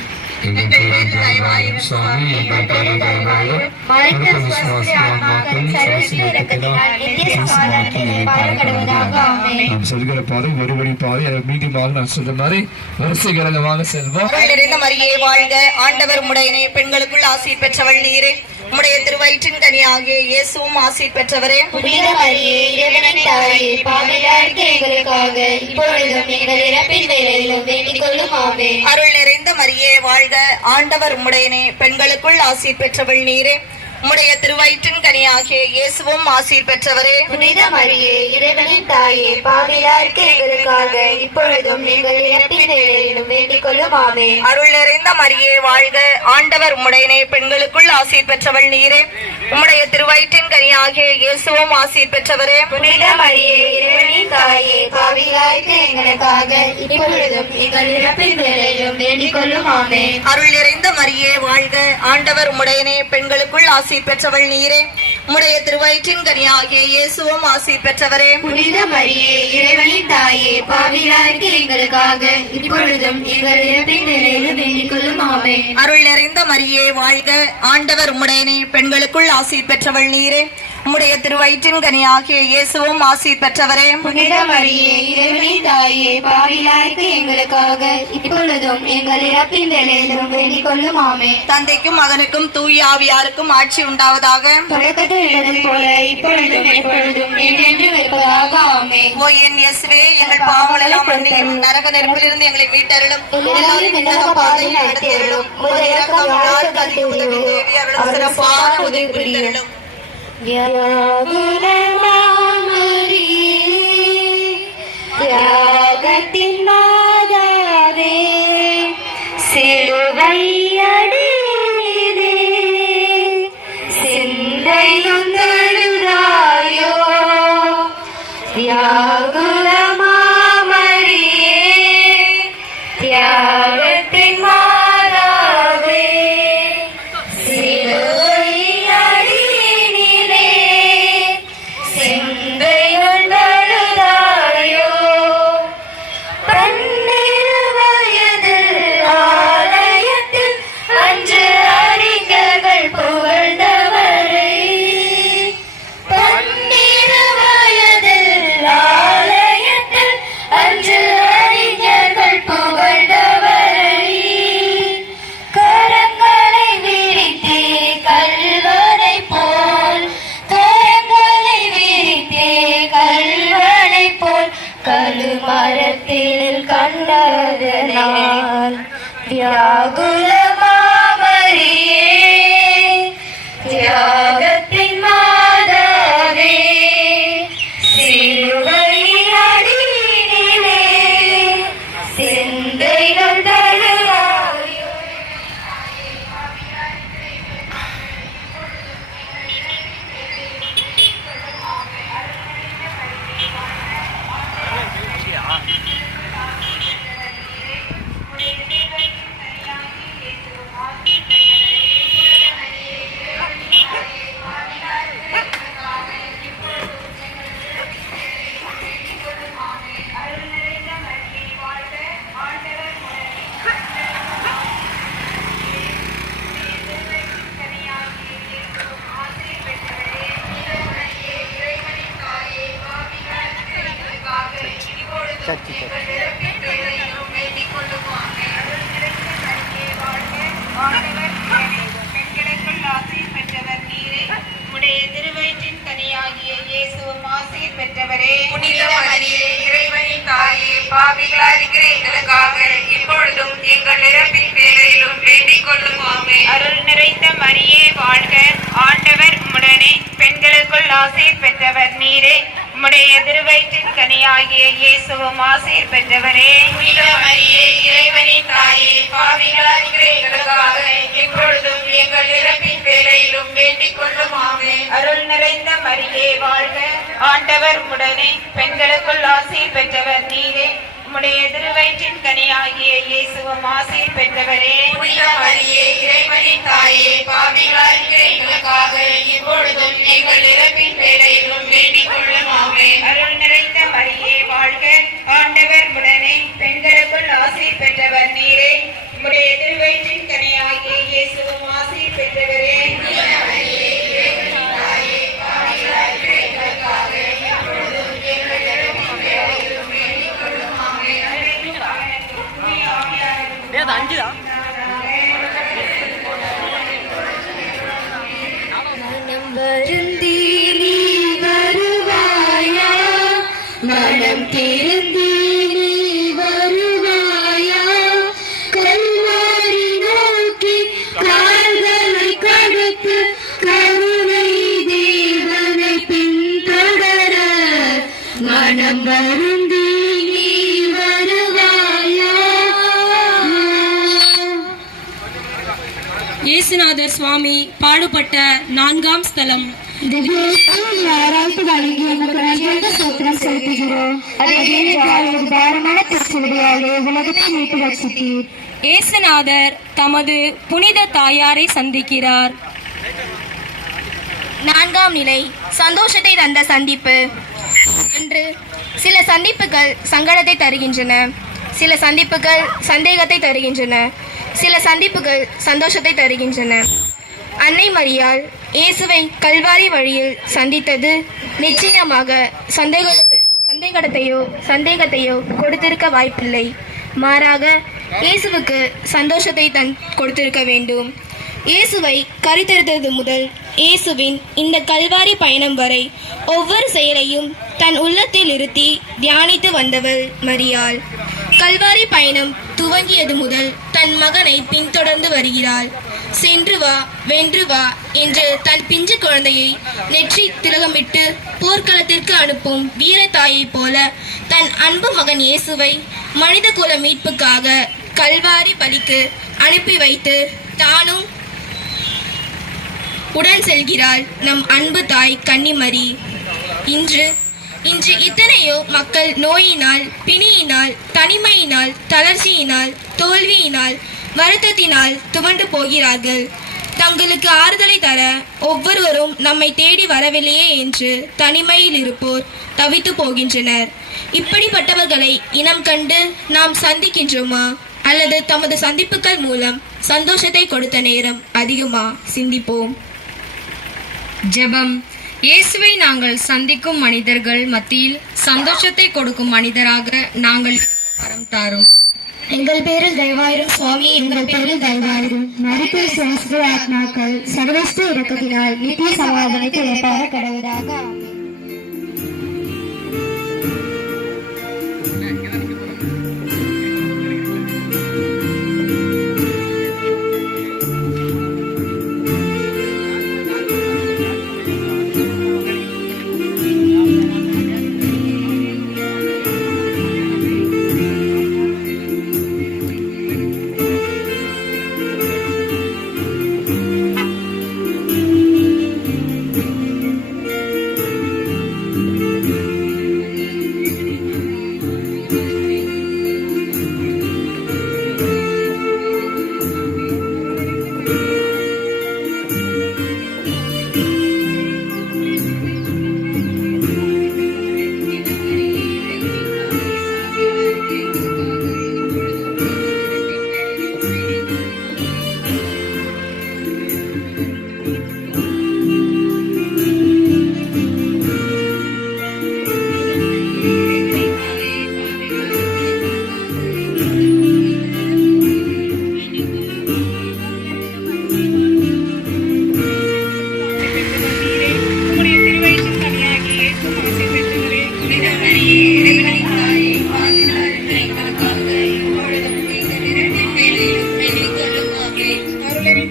சொல்கிற பாதை ஒருபடி பாதை, அதை மீண்டுமாக நான் சொல்ற மாதிரி வரிசைகரமாக செல்வோம். நிறைந்த மரியே வாழ்க, ஆண்டவர் உம்முடையனே, பெண்களுக்குள் ஆசி பெற்றவள் நீரே, உம்முடைய திருவயிற்றின் கனியாகிய இயேசுவும் ஆசி பெற்றவரே. புனித மரியே, இறைவனின் தாயே, பாவிகளாகிய எங்களுக்காக இப்பொழுதும் எங்கள் இறப்பின் வேளையிலும் வேண்டிக் கொள்ளும். ஆமென். அருள் நிறைந்த மரியே வாழ்க, ஆண்டவர் உம்முடையனே, பெண்களுக்குள் ஆசி பெற்றவள் நீரே, உம்முடைய திருவயிற்றின் கனியாகிய இயேசுவும் ஆசி பெற்றவரே. புனித மரியே, இறைவனின் தாயே, பாவிகளாகிய எங்களுக்காக இப்பொழுதும் எங்கள் இறப்பின் வேளையிலும் வேண்டிக் கொள்ளும். ஆமென். அருள் நிறைந்த மரியே வாழ்க, ஆண்டவர் உம்முடையனே, பெண்களுக்குள் ஆசி பெற்றவள் நீரே, உம்முடைய திருவயிற்றின் கனியாகிய இயேசுவும் ஆசி பெற்றவரே. புனித மரியே, இறைவனின் தாயே, பாவிகளாகிய எங்களுக்காக இப்பொழுதும் எங்கள் இறப்பின் வேளையிலும் வேண்டிக் கொள்ளும். ஆமென். அருள் நிறைந்த மரியே வாழ்க, ஆண்டவர் உம்முடையனே, பெண்களுக்குள் ஆசி பெற்றவள் நீரே, உம்முடைய திருவயிற்றின் கனியாகிய இயேசுவும் ஆசி பெற்றவரே. புனித மரியே, இறைவனின் தாயே, பாவிகளாகிய எங்களுக்காக இப்பொழுதும் எங்கள் இறப்பின் வேளையிலும் வேண்டிக் கொள்ளும். ஆமென். அருள் நிறைந்த மரியே வாழ்க, ஆண்டவர் உம்முடையனே, பெண்களுக்குள் ஆசி பெற்றவள் நீரே, உம்முடைய திருவயிற்றின் கனியாகிய இயேசுவும் ஆசி பெற்றவரே. புனித மரியே, இறைவனின் தாயே, பாவிகளாகிய எங்களுக்காக இப்பொழுதும் எங்கள் இறப்பின் வேளையிலும் வேண்டிக் கொள்ளும். ஆமென். தந்தைக்கும் மகனுக்கும் தூய ஆவியாருக்கும் ஆட்சி உண்டாவதாக. தொடக்கத்தில் இருந்தது போல இப்பொழுதும் எப்பொழுதும் என்றென்றும் இருப்பதாக. ஆமென். ஓ என் இயேசுவே, எங்கள் பாவங்களெல்லாம் மன்னியும், நரக நெருப்பிலிருந்து எங்களை மீட்டருளும், எல்லாரும் விண்ணக பாதையில் நடத்தியருளும், உமது இரக்கம் யாருக்கு அதிக உதவி தேடி அவர் சிறப்பான உதவி புரிந்தருளும். தியாகத்தின் மாதாவே, சிலுவை அடியிலே சிந்தையும் தருதாயோ, தியாகுல மாமரியே, தியாகத்தின் மாதாவே, சிலுவை அடியிலே சிந்தையும் தருதாயோ, வியாகுல மாமரியே, தியாகத்தின் மாதாவே, சிலுவையின் அடியினிலே சிந்தைகள் தழுவாயோ. பெண்களுக்குள் ஆசீர் பெற்றவர் நீரே, உம்முடைய திருவயிற்றின் கனியாகிய இயேசுவும் ஆசீர் பெற்றவரே. புனித மரியே, இறைவனின் தாயே, பாவிகளாய் இருக்கிற எங்களுக்காக இப்பொழுதும் எங்கள் இறப்பின் வேளையிலும் வேண்டிக் கொள்ளும். ஆமென். அருள் நிறைந்த மரியே வாழ்க, ஆண்டவர் உம்முடனே, பெண்களுக்குள் ஆசீர் பெற்றவர் நீரே, உம்முடைய திருவயிற்றின் கனியாகிய இயேசுவும் ஆசீர் பெற்றவரே. புனித மரியே, இறைவனின் தாயே, பாவிகளாய் இருக்கிற எங்களுக்காக இப்பொழுதும் எங்கள் இறப்பின் வேளையிலும் வேண்டிக் கொள்ளும். ஆமென். அருள் நிறைந்த மரியே வாழ்க, ஆண்டவர் உம்முடனே, பெண்களுக்குள் ஆசீர் பெற்றவர் நீரே, உம்முடைய திருவயிற்றின் கனியாகிய இயேசுவும் ஆசீர் பெற்றவரே. புனித மரியே, இறைவனின் தாயே, பாவிகளாய் இருக்கிற எங்களுக்காக இப்பொழுதும் எங்கள் இறப்பின் வேளையிலும் வேண்டிக் கொள்ளும். ஆமென். அருள் நிறைந்த மரியே வாழ்க, ஆண்டவர் உம்முடனே, பெண்களுக்குள் ஆசீர் பெற்றவர் நீரே, உம்முடைய திருவயிற்றின் கனியாகிய இயேசுவும் ஆசீர் பெற்றவரே. மனம் வருந்தி நீ வருவாயா, மனம் திருந்தி நீ வருவாயா, கல்வாரி நோக்கி கால்களை கடத்து கருணை தேவனை பின்தொடர, மனம் வருந்தி நீ வருவாயா. இயேசுநாதர் சுவாமி பாடுபட்ட 4ஆம் ஸ்தலம். ஆராய்ச்சி வழங்கி உமக்கு நன்றியாக ஸ்தோத்திரம் செலுத்துகிறோம். அதே பாரமான திருச்சிலுவையாலே உலகத்தை மீட்டு ரட்சித்தீர். இயேசுநாதர் தமது புனித தாயாரை சந்திக்கிறார். 4ஆம் நிலை, சந்தோஷத்தை தந்த சந்திப்பு. அன்று சில சந்திப்புகள் சங்கடத்தை தருகின்றன, சில சந்திப்புகள் சந்தேகத்தை தருகின்றன, சில சந்திப்புகள் சந்தோஷத்தை தருகின்றன. அன்னை மரியாள் இயேசுவை கல்வாரி வழியில் சந்தித்தது நிச்சயமாக சந்தேகத்தையோ கொடுத்திருக்க வாய்ப்பில்லை. மாறாக இயேசுவுக்கு சந்தோஷத்தை கொடுத்திருக்க வேண்டும். இயேசுவை கருத்தெடுத்தது முதல் இயேசுவின் இந்த கல்வாரி பயணம் வரை ஒவ்வொரு செயலையும் தன் உள்ளத்தில் இருத்தி தியானித்து வந்தவள் மரியாள். கல்வாரி பயணம் துவங்கியது முதல் தன் மகனை பின்தொடர்ந்து வருகிறாள். சென்று வா வென்று வா என்று தன் பிஞ்சு குழந்தையை நெற்றி திலகமிட்டு போர்க்களத்திற்கு அனுப்பும் வீரத்தாயைப் போல தன் அன்பு மகன் இயேசுவை மனித குல மீட்புக்காக கல்வாரி பலிக்கு அனுப்பி வைத்து தானும் உடன் செல்கிறாள் நம் அன்பு தாய் கன்னிமரி. இன்று இத்தனையோ மக்கள் நோயினால், பிணியினால், தனிமையினால், தளர்ச்சியினால், தோல்வியினால், வருத்தத்தினால் துவண்டு போகிறார்கள். தங்களுக்கு ஆறுதலை தர ஒவ்வொருவரும் நம்மை தேடி வரவில்லையே என்று தனிமையில் இருப்போர் தவித்து போகின்றனர். இப்படிப்பட்டவர்களை இனம் கண்டு நாம் சந்திக்கின்றோமா, அல்லது தமது சந்திப்புகள் மூலம் சந்தோஷத்தை கொடுத்த நேரம் அதிகமா? சிந்திப்போம். ஜெபம். இயேசுவை நாங்கள் சந்திக்கும் மனிதர்கள் மத்தியில் சந்தோஷத்தை கொடுக்கும் மனிதராக நாங்கள் வரம் தாரும். எங்கள் பேரில் தயவாயிரும் சுவாமி, எங்கள் பேரில் தயவாயிரும். மரிப்பில் சுவாசித்த ஆத்மாக்கள் சர்வஸ்த இரக்கத்தினால் நித்திய சமாதானத்தை ஏற்பாக கடவுதாக.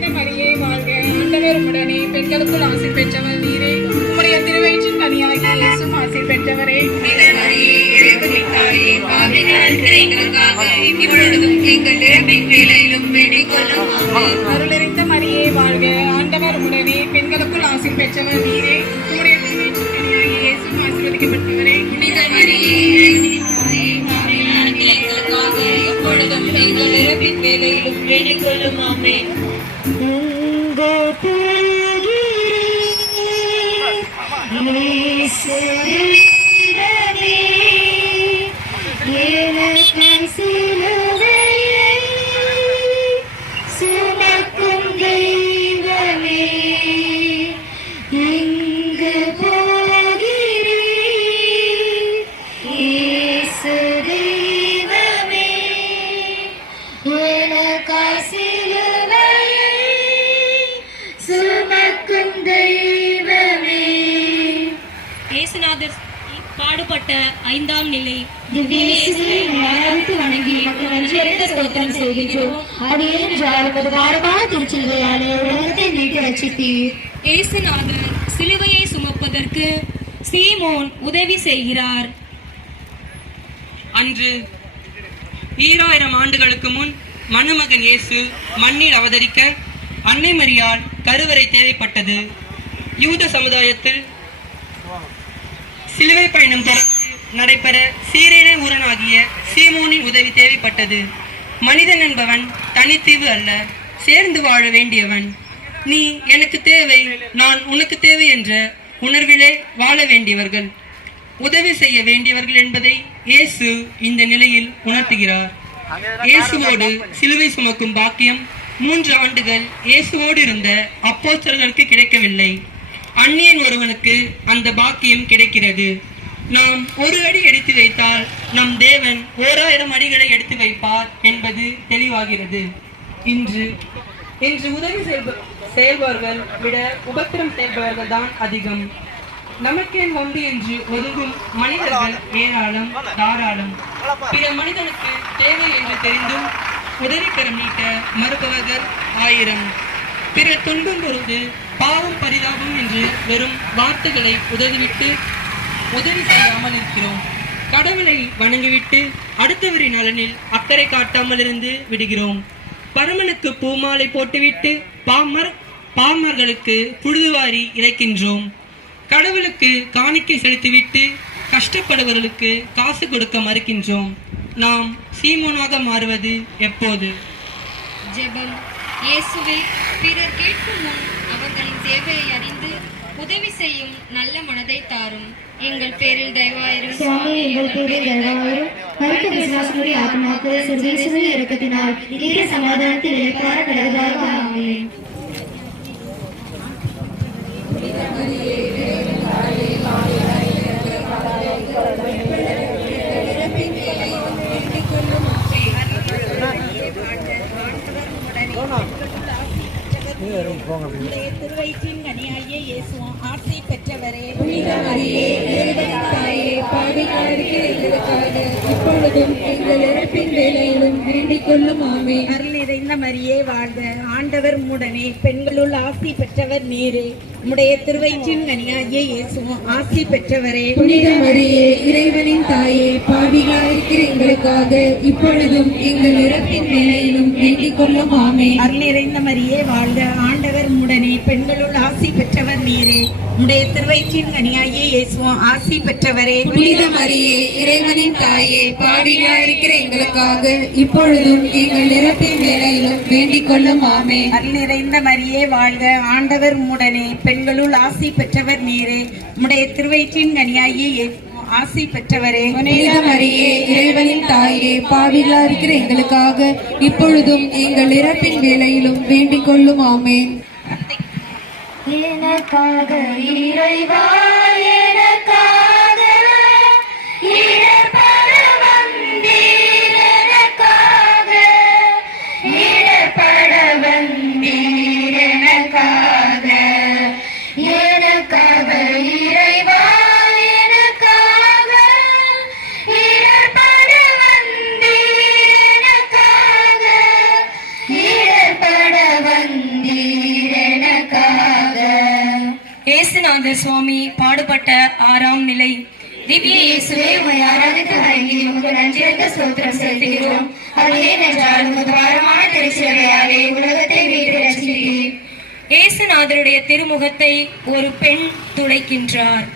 நிறைந்த மரியே வாழ்க, ஆண்டவர் உடனே பெண்களுக்குள் ஆசி பெற்றவர் நீரே. உம்முடைய திருவயிற்றின் கனியாகிய இயேசுவும் ஆசி பெற்றவரே. இறைவனின் தாயே, பாவிகளாய் இருக்கிற எங்களுக்காக இப்பொழுதும் எங்கள் இறப்பின் வேளையிலும் வேண்டிக் கொள்ளும். ஆமென். அருளிறைந்த மரியே வாழ்க, ஆண்டவர் உடனே பெண்களுக்குள் ஆசி பெற்றவர் நீரே. உம்முடைய திருவயிற்றின் கனியாகிய இயேசுவும் ஆசீர்வதிக்கப்பட்டவரே. புனித மரியே, இறைவனின் தாயே, பாவிகளாய் இருக்கிற எங்களுக்காக இப்பொழுதும் எங்கள் இறப்பின் வேளையிலும் வேண்டிக் கொள்ளும். ஆமென். சுமக்கும் தெய்வமே, எங்கு போகிறீர்? இயேசு தெய்வமே, எனக்காய் சிலுவையை சுமக்கும் தெய்வமே. இயேசுநாதர் பாடுபட்ட 5ஆம் நிலை. திவ்யேசுவை ஆராதித்து வணங்கி மக்கள் நன்றியறிந்த ஸ்தோத்திரம் செய்கின்றோம். அது ஏனென்றால் உமது பாரமான திருச்சிலுவையாலே உலகத்தை மீட்டு ரட்சித்தீர். இயேசுநாதர் சிலுவையை சுமப்பதற்கு சீமோன் உதவி செய்கிறார். அன்று 2000 ஆண்டுகளுக்கு முன் மணமகன் இயேசு மண்ணில் அவதரிக்க அன்னை மரியாள் கருவறை தேவைப்பட்டது. யூத சமுதாயத்தில் சிலுவை பயணம் நடைபெற சீரேனை ஊரனாகிய சீமோனின் உதவி தேவைப்பட்டது. மனிதன் என்பவன் தனித்தீவு அல்ல, சேர்ந்து வாழ வேண்டியவன். நீ எனக்கு தேவை, நான் உனக்கு தேவை என்ற உணர்விலே வாழ வேண்டியவர்கள், உதவி செய்ய வேண்டியவர்கள் என்பதை இயேசு இந்த நிலையில் உணர்த்துகிறார். இயேசுவோடு சிலுவை சுமக்கும் பாக்கியம் 3 ஆண்டுகள் இயேசுவோடு இருந்த அப்போஸ்தலர்களுக்கு கிடைக்கவில்லை. அந்நியன் ஒருவனுக்கு அந்த பாக்கியம் கிடைக்கிறது. நாம் ஒரு அடி எடுத்து வைத்தால் நம் தேவன் 1000 அடிகளை எடுத்து வைப்பார் என்பது தெளிவாகிறது. இன்று உதவி செயல்பவர்கள் விட உபத்திரம் செய்பவர்கள் தான் அதிகம். நமக்கேன் உண்டு என்று ஒதுங்கும் மனிதர்கள் ஏராளம் தாராளம். பிற மனிதனுக்கு தேவை என்று தெரிந்தும் உதவிக்கரம் நீட்ட மறுப்பவர்கள் 1000. பிறர் துன்பம் பொழுது பாவம் பரிதாபம் என்று வெறும் வார்த்தைகளை உதவி செய்யாமல் இருக்கிறோம். கடவுளை வணங்கிவிட்டு அடுத்தவரின் நலனில் அக்கறை காட்டாமல் இருந்து விடுகிறோம். பரமனுக்கு பூமாலை போட்டுவிட்டு பாமர்களுக்கு புழுதுவாரி இறைக்கின்றோம். கடவுளுக்கு காணிக்கை செலுத்திவிட்டு கஷ்டப்படுபவர்களுக்கு காசு கொடுக்க மறுக்கின்றோம். நாம் சீமோனாக மாறுவது எப்போது? ஜெபம். இயேசுவே, பிறர் கேட்கும் முன் அவர்களின் தேவையை அறிந்து உதவி செய்யும் நல்ல மனதை தாரும். எங்கள் பேரில் தயவாயிரும். சுவாமி, எங்கள் பேரில் தயவாயிரும். மரித்த விசுவாசிகளுடைய ஆத்மாக்கள் சர்வேஸ்வரன் இரக்கத்தினால் நித்திய சமாதானத்தில் இளைப்பாற கடவுளாக. ஆமென். திருவயிற்றின் கனியாகிய இயேசுவும் ஆசை பெற்றவரே. புனித மரியே, இறைவனின் தாயே, பாவிகளாய் இருக்கிற எங்களுக்காக இப்பொழுதும் எங்கள் இறப்பின் வேளையிலும் வேண்டிக் கொள்ளும். ஆமென். அருள் நிறைந்த மரியே வாழ்க, ஆண்டவர் உம்முடனே பெண்களுள் ஆசி பெற்றவர் நீரே. உம்முடைய திருவயிற்றின் கனியாகிய இயேசுவும் ஆசி பெற்றவரே. புனித மரியே, இறைவனின் தாயே, பாவிகளாய் இருக்கிற எங்களுக்காக இப்பொழுதும் எங்கள் இறப்பின் வேளையிலும் வேண்டிக் கொள்ளும். ஆமென். அருள் நிறைந்த மரியே வாழ்க, ஆண்டவர் உம்முடனே பெண்களுள் ஆசி பெற்றவர் நீரே. உம்முடைய திருவயிற்றின் கனியாகிய இயேசுவும் ஆசி பெற்றவரே. புனித மரியே, இறைவனின் தாயே, பாவிகளாய் இருக்கிற எங்களுக்காக இப்பொழுதும் எங்கள் இறப்பின் வேளையிலும் வேண்டிக் கொள்ளும். ஆமென். அருள் நிறைந்த மரியே வாழ்க, ஆண்டவர் உம்முடனே பெண்களுள் ஆசி பெற்றவர் நீரே. உம்முடைய திருவயிற்றின் கனியாகிய இயேசு ஆசி பெற்றவரே. புனித மரியே, இறைவனின் தாயே, பாவிகளாய் இருக்கிற எங்களுக்காக இப்பொழுதும் எங்கள் இறப்பின் வேளையிலும் வேண்டிக் கொள்ளும். ஆமென். எனக்காக இறைவா, எனக்காக இடர்பட வந்தீர், எனக்காக இடர்பட வந்தீர், எனக்காக இறைவா, எனக்காக இடர்பட வந்தீர், எனக்காக இடர்பட வந்தீர். இயேசுநாதர் சுவாமி பாடுபட்ட 6ஆம் நிலை. திவ்ய இயேசுவே, உம்மை ஆராதித்து வணங்கி உமக்கு நன்றியற்ற ஸ்தோத்திரம் செலுத்துகிறோம். அது ஏனென்றால் உமது பாரமான திருச்சிலுவையாலே உலகத்தை மீட்டு ரட்சித்தீர். இயேசுநாதருடைய திருமுகத்தை ஒரு பெண் துடைக்கின்றார்.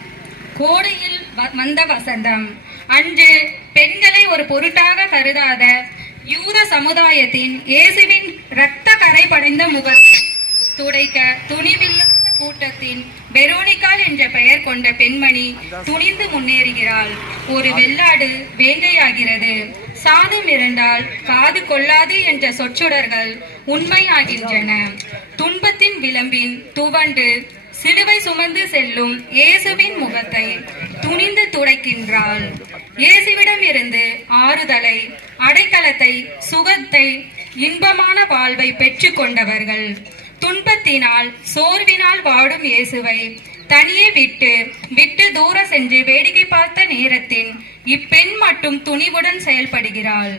கோடையில் வந்த வசந்தம். அன்று பெண்களை ஒரு பொருட்டாக கருதாத யூத சமுதாயத்தின் இயேசுவின் இரத்த கரை படைந்த முகத்தை துடைக்க துணிவில்லாத கூட்டத்தின் வெரோனிகாள் என்ற பெயர் கொண்ட பெண்மணி துணிந்து முன்னேறுகிறாள். ஒரு வெள்ளாடு வேங்கையாகிறது. சாதம் இருந்தால் காது கொள்ளாது என்ற சொற்றொடர்கள் உண்மையாகின்றன. துன்பத்தின் விளம்பின் துவண்டு சிலுவை சுமந்து செல்லும் இயேசுவின் முகத்தை துணிந்து துடைக்கின்றாள். இயேசுவிடம் இருந்து ஆறுதலை, அடைக்கலத்தை, சுகத்தை, இன்பமான வாழ்வை பெற்று கொண்டவர்கள். துன்பத்தினால் சோர்வினால் வாடும் இயேசுவை தனியே விட்டு தூர சென்று வேடிக்கை பார்த்த நேரத்தின் இப்பெண் மட்டும் துணிவுடன் செயல்படுகிறாள்.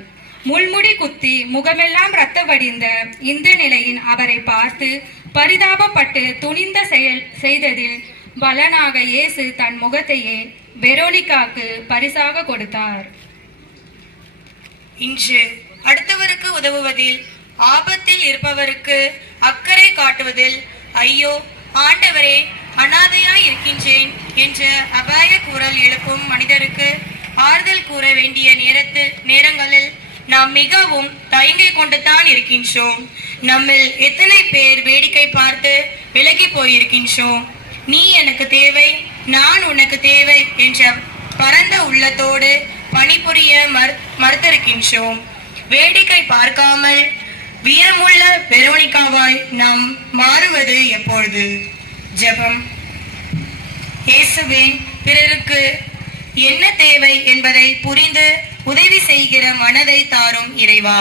முள்முடி குத்தி முகமெல்லாம் இரத்த வடிந்த இந்த நிலையில் அவரை பார்த்து பரிதாபப்பட்டு துணிந்த செயல் செய்ததில் பலனாக இயேசு தன் முகத்தையே வெரோனிகாக்கு பரிசாக கொடுத்தார். இன்று அடுத்தவருக்கு உதவுவதில், ஆபத்தில் இருப்பவருக்கு அக்கறை காட்டுவதில், ஐயோ ஆண்டவரே அனாதையாய் இருக்கின்றேன் என்ற அபாய குரல் எழுப்பும் மனிதருக்கு ஆறுதல் கூற வேண்டிய நேரங்களில் நாம் மிகவும் தயங்கிக் கொண்டுதான் இருக்கின்றோம். நம்மில் எத்தனை பேர் வேடிக்கை பார்த்து விலகி போயிருக்கின்றோம். நீ எனக்கு தேவை, நான் உனக்கு தேவை என்ற பரந்த உள்ளத்தோடு பணிபுரிய மறுத்திருக்கின்றோம். வேடிக்கை பார்க்காமல் வீரமுள்ள வெரோனிகாவாய் நாம் மாறுவது எப்பொழுது? ஜெபம். இயேசுவே, பிறருக்கு என்ன தேவை என்பதை புரிந்து உதவி செய்கிற மனதை தாரும் இறைவா.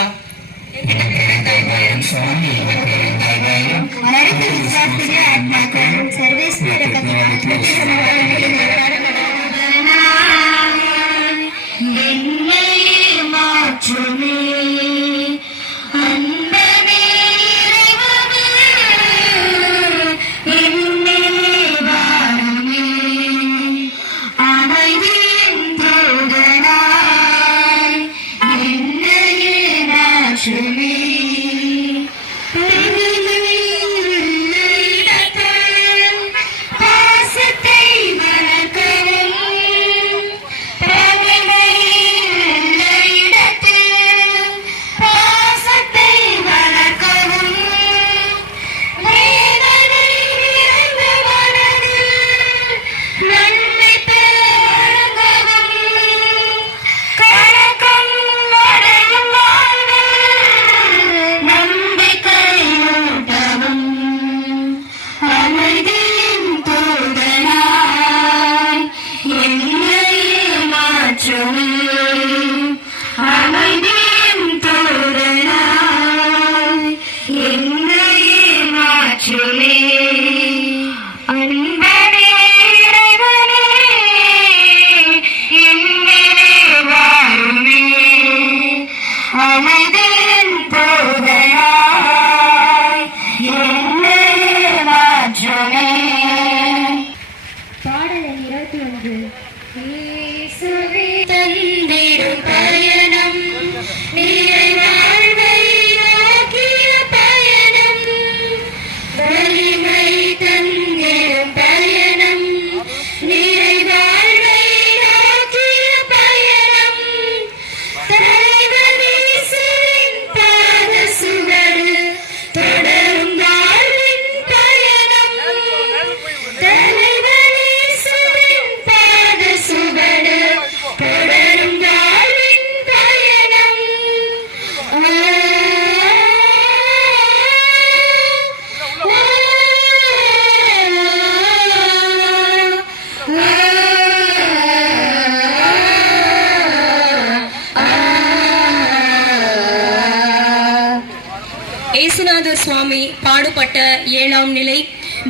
இயேசுநாதர் சுவாமி பாடுபட்ட 7ஆம் நிலை.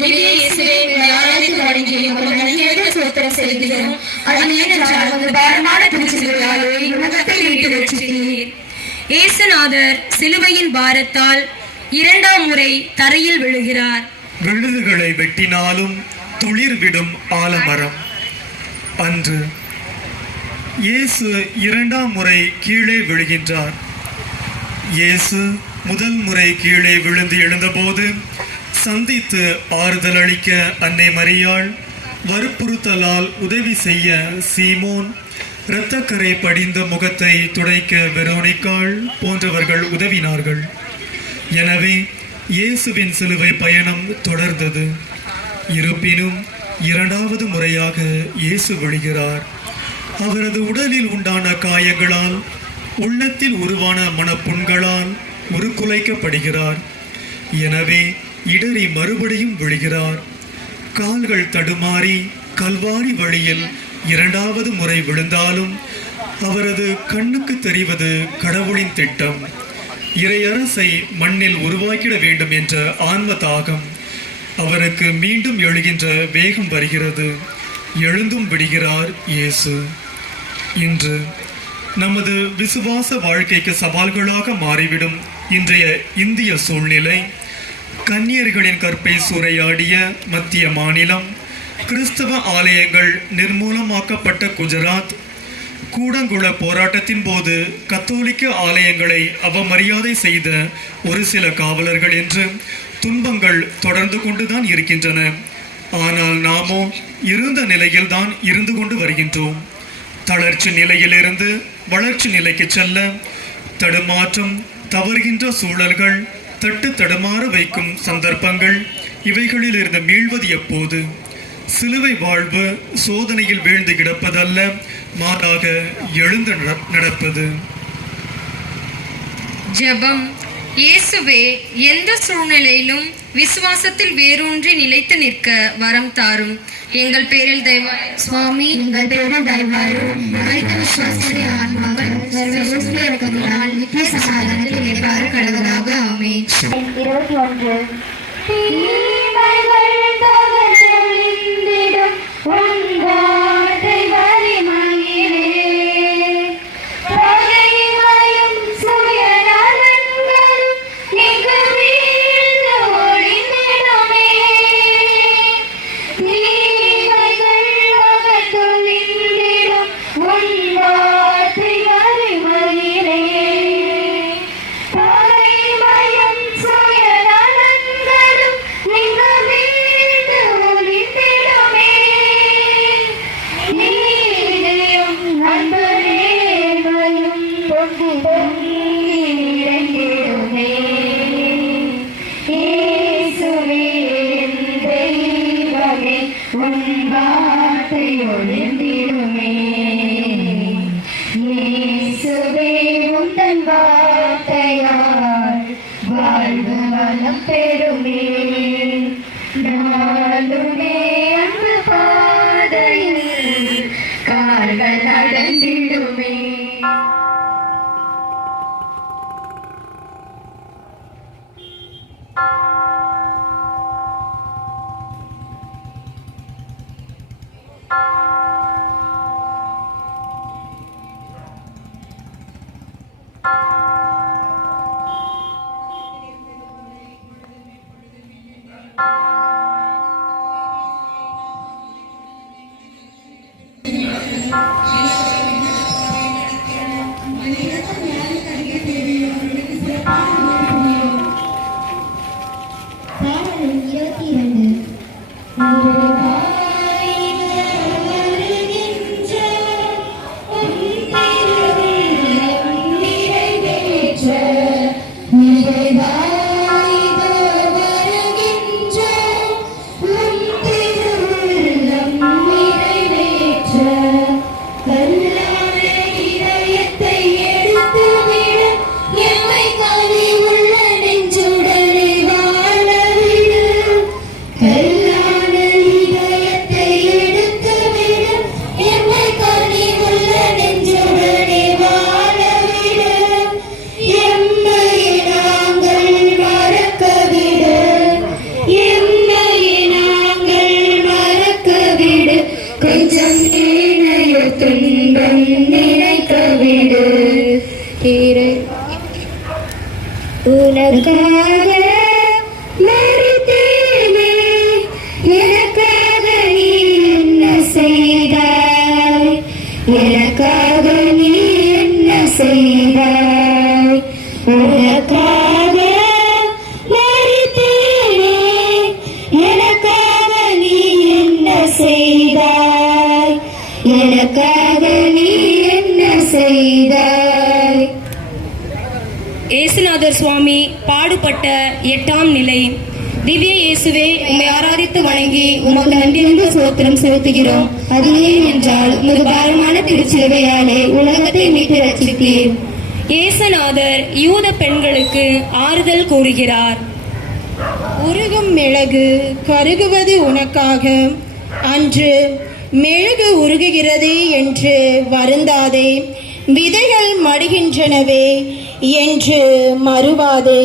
திவ்ய இயேசுவே, உம்மை ஆராதித்து வணங்கி உமக்கு நன்றியற்ற ஸ்தோத்திரம் செலுத்துகிறோம். அது ஏனென்றால் உமது பாரமான திருச்சிலுவையாலே உலகத்தை மீட்டு ரட்சித்தீர். இயேசுநாதர் சிலுவையின் பாரத்தால் 2ஆம் முறை தரையில் விழுகிறார். விழுதுகளை வெட்டினாலும் துளிர்விடும் ஆலமரம். அன்று இயேசு 2ஆம் முறை கீழே விழுகின்றார். இயேசு முதல் முறை கீழே விழுந்து எழுந்தபோது சந்தித்து ஆறுதல் அளிக்க அன்னை மரியாள், வற்புறுத்தலால் உதவி செய்ய சீமோன், இரத்தக்கரை படிந்த முகத்தை துடைக்க வெரோனிக்காள் போன்றவர்கள் உதவினார்கள். எனவே இயேசுவின் சிலுவை பயணம் தொடர்ந்தது. இருப்பினும் 2வது முறையாக இயேசு விழுகிறார். அவரது உடலில் உண்டான காயங்களால், உள்ளத்தில் உருவான மனப்புண்களால் உருக்குலைக்கப்படுகிறார். எனவே இடறி மறுபடியும் விழுகிறார். கால்கள் தடுமாறி கல்வாரி வழியில் 2வது முறை விழுந்தாலும் அவரது கண்ணுக்கு தெரிவது கடவுளின் திட்டம். இறையரசை மண்ணில் உருவாக்கிட வேண்டும் என்ற ஆன்ம தாகம் அவருக்கு மீண்டும் எழுகின்ற வேகம் வருகிறது. எழுந்தும் விடுகிறார் இயேசு. இன்று நமது விசுவாச வாழ்க்கைக்கு சவால்களாக மாறிவிடும் இன்றைய இந்திய சூழ்நிலை, கன்னியர்களின் கற்பை சூறையாடிய மத்திய மாநிலம், கிறிஸ்தவ ஆலயங்கள் நிர்மூலமாக்கப்பட்ட குஜராத், கூடங்குள போராட்டத்தின் போது கத்தோலிக்க ஆலயங்களை அவமரியாதை செய்த ஒரு சில காவலர்கள் என்று துன்பங்கள் தொடர்ந்து கொண்டுதான் இருக்கின்றன. ஆனால் நாமோ இருந்த நிலையில்தான் இருந்து கொண்டு வருகின்றோம். தளர்ச்சி நிலையிலிருந்து வளர்ச்சி நிலைக்கு செல்ல தடுமாற்றம், தவறுகின்ற சூழல்கள், தட்டு தடுமாற வைக்கும் சந்தர்ப்பங்கள், இவைகளில் இருந்து மீள்வது எப்போது? சிலுவை வாழ்வு சோதனையில் வீழ்ந்து கிடப்பதல்ல, மாறாக எழுந்து நடப்பது. ஜெபம். இயேசுவே, எந்த சூழ்நிலையிலும் விசுவாசத்தில் வேரூன்றி நிலைத்து நிற்க வரம் தாரும். எங்கள் பேரில் தயவாய் சுவாமி, எங்கள் பேரில் தயவாயும். மனித விசுவாசத்தை ஆன்மாக்கள் சர்வ நித்திய சமாதானத்தில் எவ்வாறு கடவுளாக. ஆமென். 21. கல்லான இதய எனக்காக நீ என்ன செய்தாய், உனக்காக மரித்தேனே, எனக்காக நீ என்ன செய்தாய், எனக்காக நீ என்ன செய்தாய். இயேசுநாதர் சுவாமி பாடுபட்ட 8ஆம் நிலை. திவ்ய இயேசுவே, உம்மை ஆராதித்து வணங்கி உமக்கு நன்றிமிகு ஸ்தோத்திரம் செலுத்துகிறோம். அது ஏன் என்றால் உமது பாரமான திருச்சிலுவையாலே உலகத்தை மீட்டு ரட்சித்தீர். இயேசுநாதர் யூத பெண்களுக்கு ஆறுதல் கூறுகிறார். உருகும் மெழுகு கருகுவது உனக்காக, அன்று மெழுகு உருகுகிறது என்று வருந்தாதே, விதைகள் மடிகின்றனவே என்று மறுவாதே,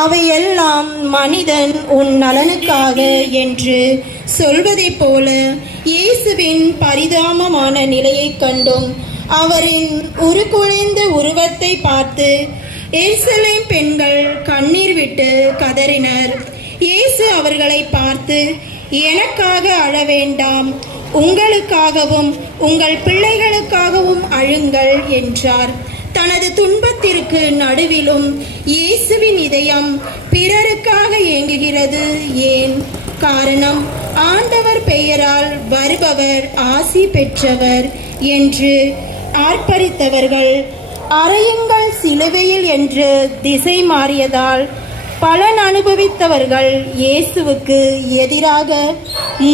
அவையெல்லாம் மனிதன் உன் நலனுக்காக என்று சொல்வதைப் போல இயேசுவின் பரிதாபமான நிலையைக் கண்டும் அவரின் உருக்குலைந்த உருவத்தை பார்த்து எருசலேம் பெண்கள் கண்ணீர் விட்டு கதறினர். இயேசு அவர்களை பார்த்து, எனக்காக அழ வேண்டாம், உங்களுக்காகவும் உங்கள் பிள்ளைகளுக்காகவும் அழுங்கள் என்றார். தனது துன்பத்திற்கு நடுவிலும் இயேசுவின் இதயம் பிறருக்காக ஏங்குகிறது. ஏன்? காரணம், ஆண்டவர் பெயரால் வருபவர் ஆசி பெற்றவர் என்று ஆர்ப்பரித்தவர்கள் அறையுங்கள் சிலுவையில் என்று திசை மாறியதால் பலன் அனுபவித்தவர்கள் இயேசுவுக்கு எதிராக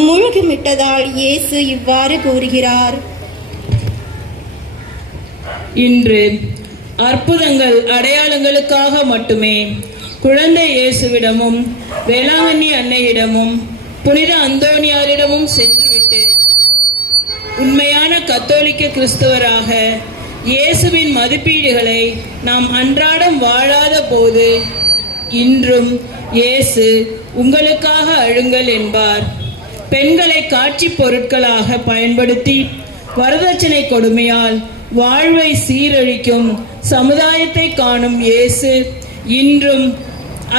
முழுகிவிட்டதால் இயேசு இவ்வாறு கூறுகிறார். இன்று அற்புதங்கள் அடையாளங்களுக்காக மட்டுமே குழந்தை இயேசுவிடமும் வேளாங்கண்ணி அன்னையிடமும் புனித அந்தோனியாரிடமும் சென்றுவிட்டு உண்மையான கத்தோலிக்க கிறிஸ்தவராக இயேசுவின் மதிப்பீடுகளை நாம் அன்றாடம் வாழாத போது இன்றும் இயேசு உங்களுக்காக அழுங்கள் என்பார். பெண்களை காட்சி பொருட்களாக பயன்படுத்தி வரதட்சணை கொடுமையால் வாழ்வை சீரழிக்கும் சமுதாயத்தை காணும் இயேசு இன்றும்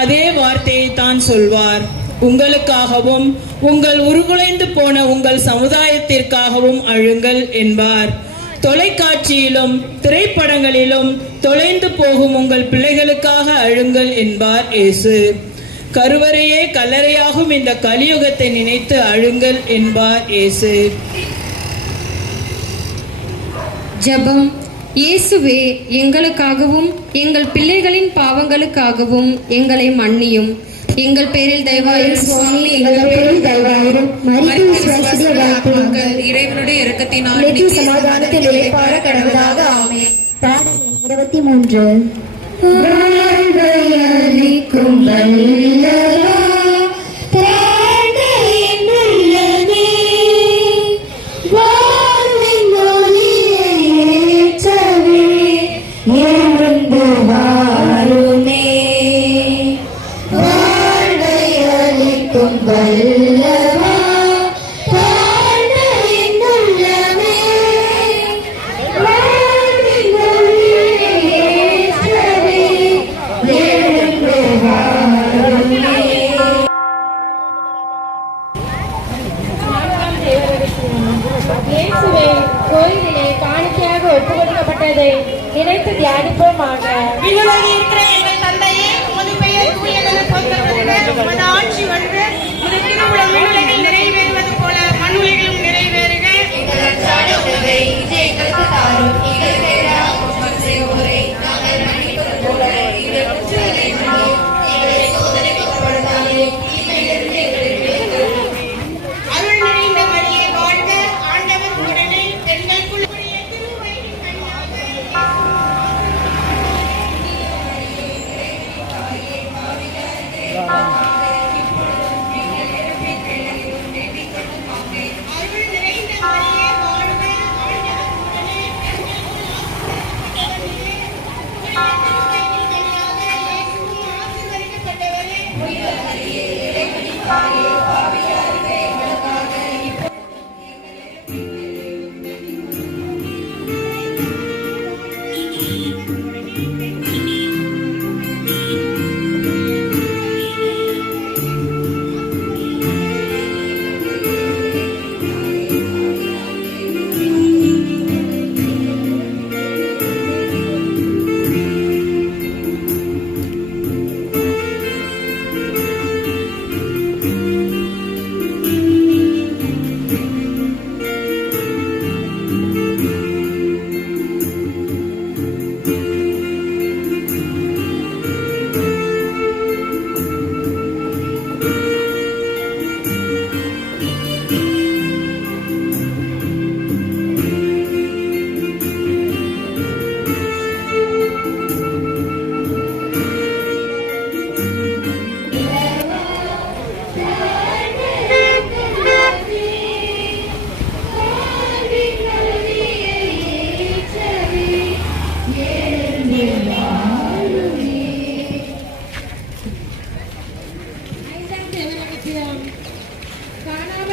அதே வார்த்தையை தான் சொல்வார். உங்களுக்காகவும் உங்கள் உருகுலைந்து போன உங்கள் சமுதாயத்திற்காகவும் அழுங்கள் என்பார். தொலைக்காட்சியிலும் திரைப்படங்களிலும் தொலைந்து போகும் உங்கள் பிள்ளைகளுக்காக அழுங்கள் என்பார் இயேசு. கருவறையே கல்லறையாகும் இந்த கலியுகத்தை நினைத்து அழுங்கள் என்பார் இயேசு. ஜெபம். இயேசுவே, எங்களுக்காகவும் எங்கள் பிள்ளைகளின் பாவங்களுக்காகவும் எங்களை மன்னியும். எங்கள் பேரில் தயவாயிரும் சுவாமி, எங்கள் பேரில் தயவாயிரும். இறைவனுடைய இரக்கத்தினால் சமாதானத்தில் இளைப்பாற கடவுளாக ஆமென். 23 இயேசுவை கோயிலிலே காணிக்கையாக ஒப்புக் கொடுக்கப்பட்டதை நினைத்து தியானிப்போமாக. இருக்கிற எங்கள் தந்தையே, உமது பெயர் தூயதென போற்றப்படுக. உமது ஆட்சி வருக. உமது திருவுளம் விண்ணுலகில் நிறைவேறுவது போல மண்ணுலகிலும் நிறைவேறுக. எங்கள் அன்றாட உணவை இன்று எங்களுக்கு தாரும். எங்களுக்கு எதிராக குற்றம் செய்வோரை நாங்கள் மன்னிப்பது போல எங்கள் குற்றங்களை மன்னியும். எங்களை சோதனைக்கு உட்படுத்தாமலும் தீமையிலிருந்து எங்களை விடுவித்தருளும். அருள் நிறைந்த மரியே வாழ்க. ஆண்டவர் உடனே பெண்களுக்குள் திருவயிற்றின் கனியாக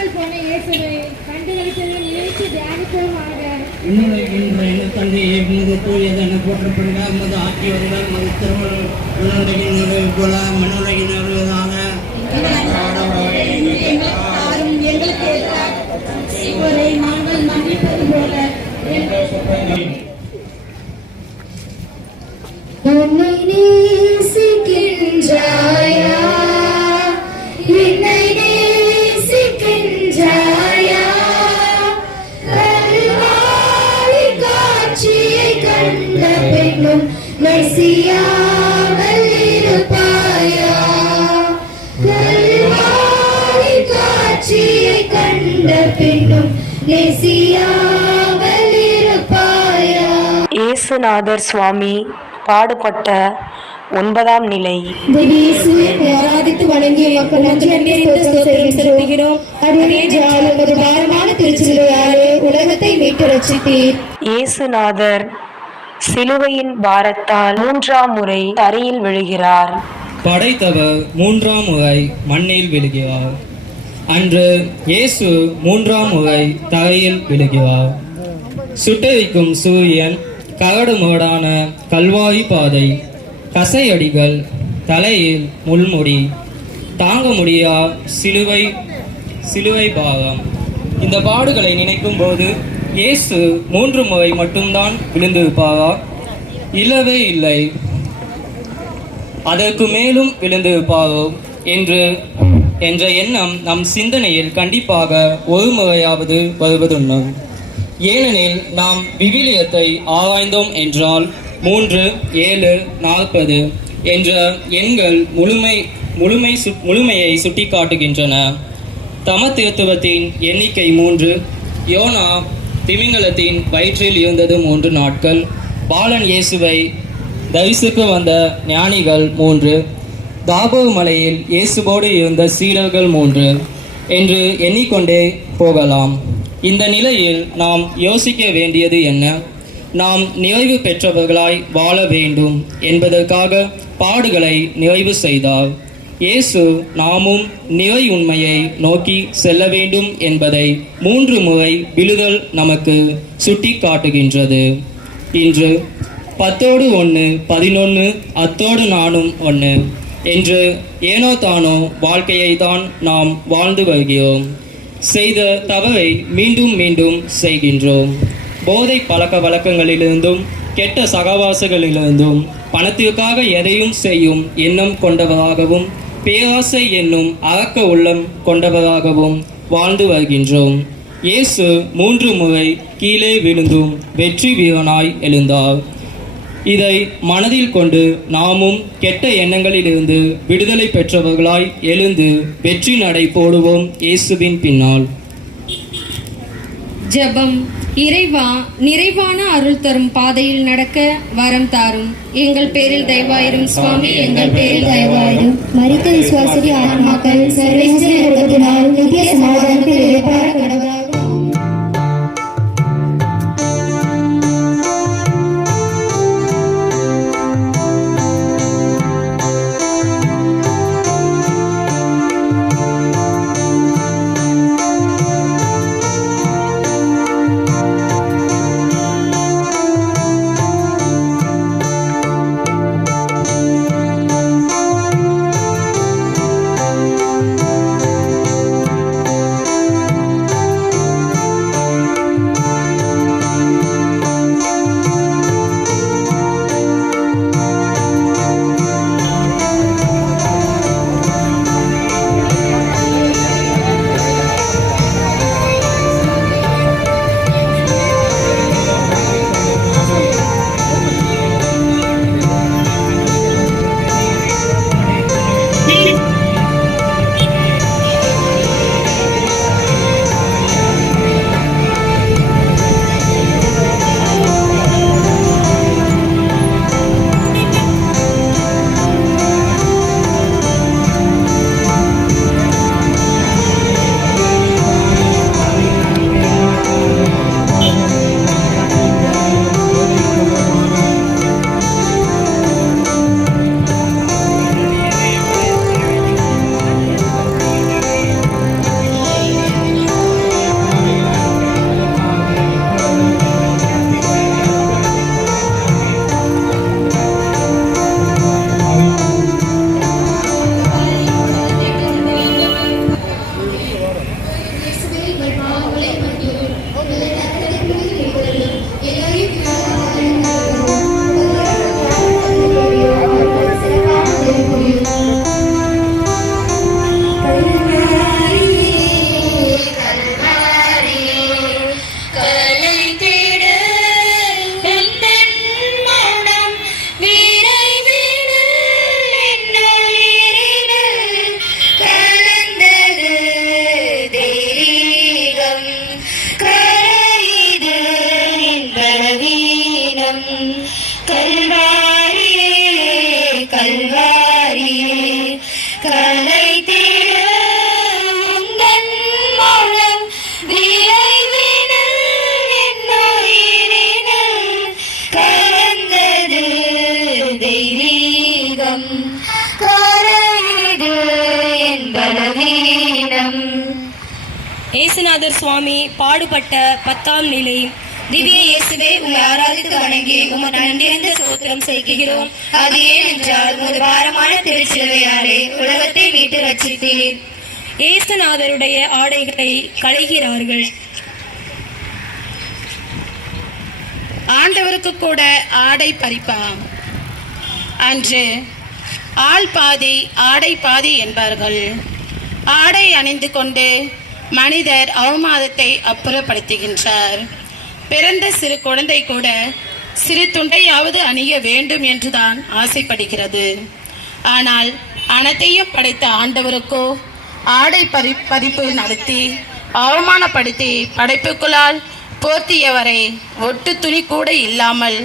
காணாமல் போன இயேசுவை கண்டுகளித்ததை நினைத்து தியானிப்போமாக. இன்னும் தந்தையை உமது தூயதென போற்றப்படுக. உமது ஆட்சி வருக. உமது திருமணம் விண்ணுலகின் போல மண்ணுலகின் வருவதாக. எங்களுக்கு எதிராக செய்வோரை நாங்கள் மன்னிப்பது போல உன்னை நேசிக்கின்றாயா, என்னை நேசிக்கின்றாயா, கல்வாரி காட்சியை கண்ட பின்னும் நேசியாமல் இருப்பாயா, கல்வாரி காட்சியை கண்ட பின்னும் நேசியாமல் இருப்பாயா. இயேசுநாதர் சுவாமி பாடுபட்ட 9ஆம் நிலை. ஆராதித்து வணங்கிய மக்கள் செலுத்துகிறோம். பாரமான திருச்சிலுவையாலே உலகத்தை மீட்டு ரட்சித்தீர். இயேசுநாதர் சிலுவையின் பாரத்தால் 3ஆம் முறை தரையில் விழுகிறார். படைத்தவர் 3ஆம் முறை மண்ணில் விழுகிறார். அன்று இயேசு 3ஆம் முறை தரையில் விழுகிறார். சுட்டரிக்கும் சூரியன், கரடுமுரடான கல்வாரி பாதை, கசையடிகள், தலையில் முள்முடி, தாங்க முடியா சிலுவை பாகம். இந்த பாடுகளை நினைக்கும் போது இயேசு 3 முறை மட்டும்தான் விழுந்திருப்பாரா? இல்லவே இல்லை, அதற்கு மேலும் விழுந்திருப்பாரோ என்ற எண்ணம் நம் சிந்தனையில் கண்டிப்பாக ஒரு முறையாவது வருவதுண்டு. ஏனெனில் நாம் விவிலியத்தை ஆராய்ந்தோம் என்றால் 3, 7, 40 என்ற எண்கள் முழுமையை சுட்டிக்காட்டுகின்றன. தமத்திருத்துவத்தின் எண்ணிக்கை 3, யோனா திமிங்கலத்தின் வயிற்றில் இருந்தது 3 நாட்கள், பாலன் இயேசுவை தரிசிக்க வந்த ஞானிகள் 3, தாபோர் மலையில் இயேசுவோடு இருந்த சீடர்கள் 3 என்று எண்ணிக்கொண்டே போகலாம். இந்த நிலையில் நாம் யோசிக்க வேண்டியது என்ன? நாம் நிறைவு பெற்றவர்களாய் வாழ வேண்டும் என்பதற்காக பாடுகளை நிறைவு செய்தார். இயேசு நாமும் நிறை உண்மையை நோக்கி செல்ல வேண்டும் என்பதை 3 முறை விழுதல் நமக்கு சுட்டி காட்டுகின்றது. இன்று 10ஓடு 1, 11, அத்தோடு நானும் 1 என்று ஏனோ தானோ வாழ்க்கையை தான் நாம் வாழ்ந்து வருகிறோம். செய்த தவறை மீண்டும் மீண்டும் செய்கின்றோம். போதை பழக்க வழக்கங்களிலிருந்தும் கெட்ட சகவாசங்களிலிருந்தும் பணத்திற்காக எதையும் செய்யும் எண்ணம் கொண்டவராகவும் பேராசை என்னும் அரக்க உள்ளம் கொண்டவராகவும் வாழ்ந்து வருகின்றோம். இயேசு 3 முறை கீழே விழுந்தும் வெற்றி வீரனாய் எழுந்தார். இதை மனதில் கொண்டு நாமும் கெட்ட எண்ணங்களிலிருந்து விடுதலை பெற்றவர்களாய் எழுந்து வெற்றி நடை போடுவோம் இயேசுவின் பின்னால். ஜெபம். இறைவா, நிறைவான அருள் தரும் பாதையில் நடக்க வரம் தாரும். எங்கள் பேரில் தயவாயிரும் சுவாமி, எங்கள் பேரில் தயவாயிரும். மரித்த விசுவாசி ஆத்மாக்கள் சர்வேஸ்வரனால் நித்திய சமாதானத்தில் இளைப்பாற கடவுளாக. வரம். இயேசுநாதர் சுவாமி பாடுபட்ட 10ஆம் நிலை. திவ்ய இயேசுவே, உம்மை ஆராதித்து வணங்கி உமக்கு நன்றிறந்த ஸ்தோத்திரம் செய்கிறோம். அது ஏனென்றால் உமது பாரமான திருச்சிலுவையாலே உலகத்தை மீட்டு ரட்சித்தீர். இயேசுநாதருடைய ஆடைகளை களைகிறார்கள். ஆண்டவருக்கு கூட ஆடை பறிப்பாம். அன்று ஆள் பாதி ஆடை பாதி என்பார்கள். ஆடை அணிந்து கொண்டு மனிதர் அவமானத்தை அப்புறப்படுத்துகின்றார். பிறந்த சிறு குழந்தை கூட சிறு துண்டையாவது அணிய வேண்டும் என்றுதான் ஆசைப்படுகிறது. ஆனால் அனைத்தையும் படைத்த ஆண்டவருக்கோ ஆடை பறிப்பு நடத்தி அவமானப்படுத்தி படைப்புக்குள்ளால் போர்த்தியவரை ஒட்டு துணி கூட இல்லாமல்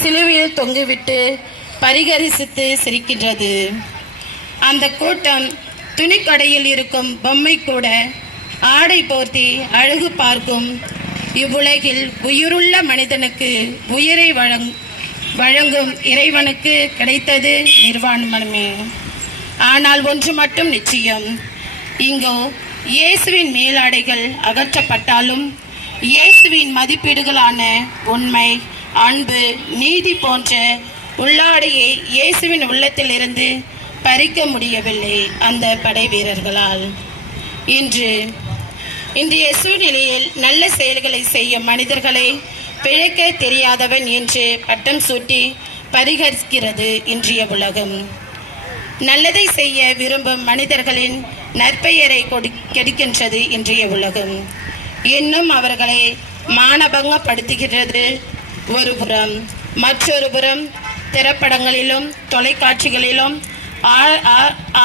சிலுவையில் தொங்கிவிட்டு பரிகரிசித்து சிரிக்கின்றது. அந்த கூட்டம் துணிக்கடையில் இருக்கும் பொம்மை கூட ஆடை போர்த்தி அழகு பார்க்கும். இவ்வுலகில் உயிருள்ள மனிதனுக்கு உயிரை வழங்கும் இறைவனுக்கு கிடைத்தது நிர்வாணமே. ஆனால் ஒன்று மட்டும் நிச்சயம், இங்கோ இயேசுவின் மேலாடைகள் அகற்றப்பட்டாலும் இயேசுவின் மதிப்பீடுகளான உண்மை, அன்பு, நீதி போன்ற உள்ளாடையை இயேசுவின் உள்ளத்திலிருந்து பறிக்க முடியவில்லை அந்த படை வீரர்களால். இன்றைய சூழ்நிலையில் நல்ல செயல்களை செய்யும் மனிதர்களை பிழைக்க தெரியாதவன் என்று பட்டம் சூட்டி பரிகரிக்கிறது இன்றைய உலகம். நல்லதை செய்ய விரும்பும் மனிதர்களின் நற்பெயரை கெடுக்கின்றது இன்றைய உலகம். இன்னும் அவர்களை மானபங்கப்படுத்துகிறது ஒரு புறம். மற்றொரு புறம் திரைப்படங்களிலும் தொலைக்காட்சிகளிலும்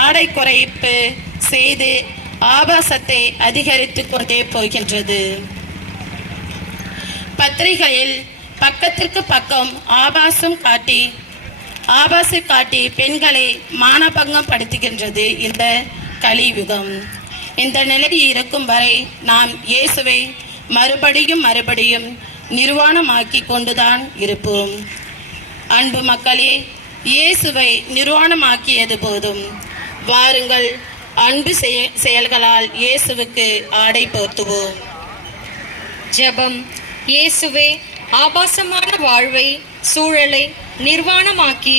ஆடை குறைப்பு செய்து ஆபாசத்தை அதிகரித்து கொண்டே போகின்றது. பத்திரிகையில் பக்கத்திற்கு பக்கம் ஆபாசம் காட்டி பெண்களை மானபங்கம் படுத்துகின்றது இந்த கலியுகம். இந்த நிலையில் இருக்கும் வரை நாம் இயேசுவை மறுபடியும் நிர்வாணமாக்கி கொண்டுதான் இருப்போம். அன்பு மக்களே, இயேசுவை நிர்வாணமாக்கியது போதும். வாருங்கள், அன்பு செயல்களால் இயேசுவுக்கு ஆடை போர்த்துவோம். ஜெபம். இயேசுவே, ஆபாசமான வாழ்வை சூழலை நிர்வாணமாக்கி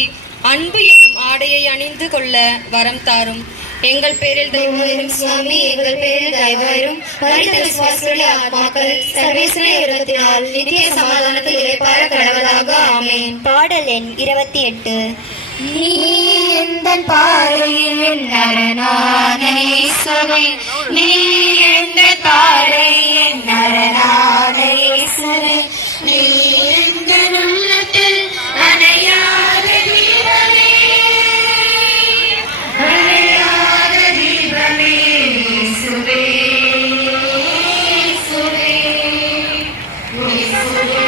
அன்பு என்னும் ஆடையை அணிந்து கொள்ள வரம் தாரும். எங்கள் பேரில் தயவாயிரும் சுவாமி, எங்கள் பேரில் தயவாயிரும். மரித்த விசுவாசிகளுடைய ஆத்மாக்கள் சர்வேஸ்வர இரக்கத்தினால் நித்திய சமாதானத்தில் இளைப்பாற கடவுளாக. ஆமென். பாடல் எண் 28. நீ எந்தன் பாறையின் நரனான இயேசுவே, நீ எந்தன் பாறையின் நரனான இயேசுவே, நீ எந்தன் உள்ளத்தில் அணையாத தீபமே, அணையாத தீபமே இயேசுவே, இயேசுவே, இயேசுவே.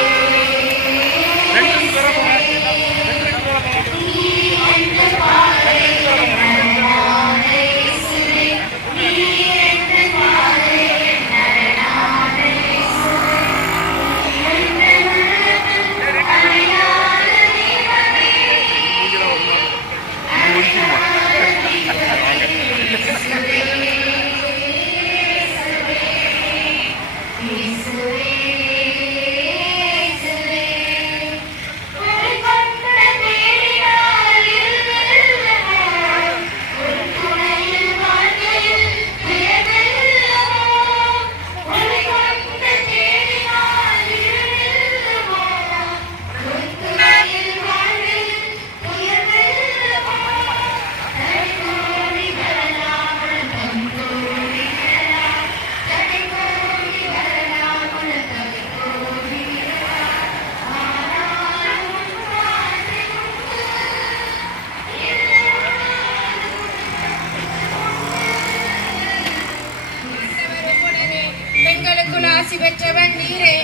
ஆசி பெற்றவன் நீரே,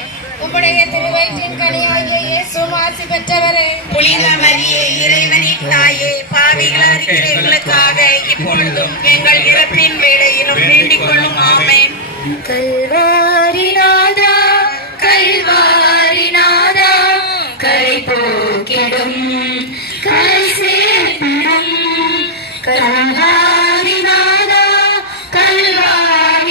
உம்முடைய திருவயிற்றின் கனியாகிய இயேசுவும் ஆசி பெற்றவரே. புனித மரியே, இறைவனின் தாயே, பாவிகளாக இருக்கிற எங்களுக்காக இப்பொழுதும் எங்கள் இறப்பின் வேளையிலும் வேண்டிக் கொள்ளும். ஆமென். கல்வாரிநாதா, கல்வாரிநாதா, கரை போக்கிடும் கரை சேர்ப்பிடும். கல்வாரிநாதா, கல்வாரி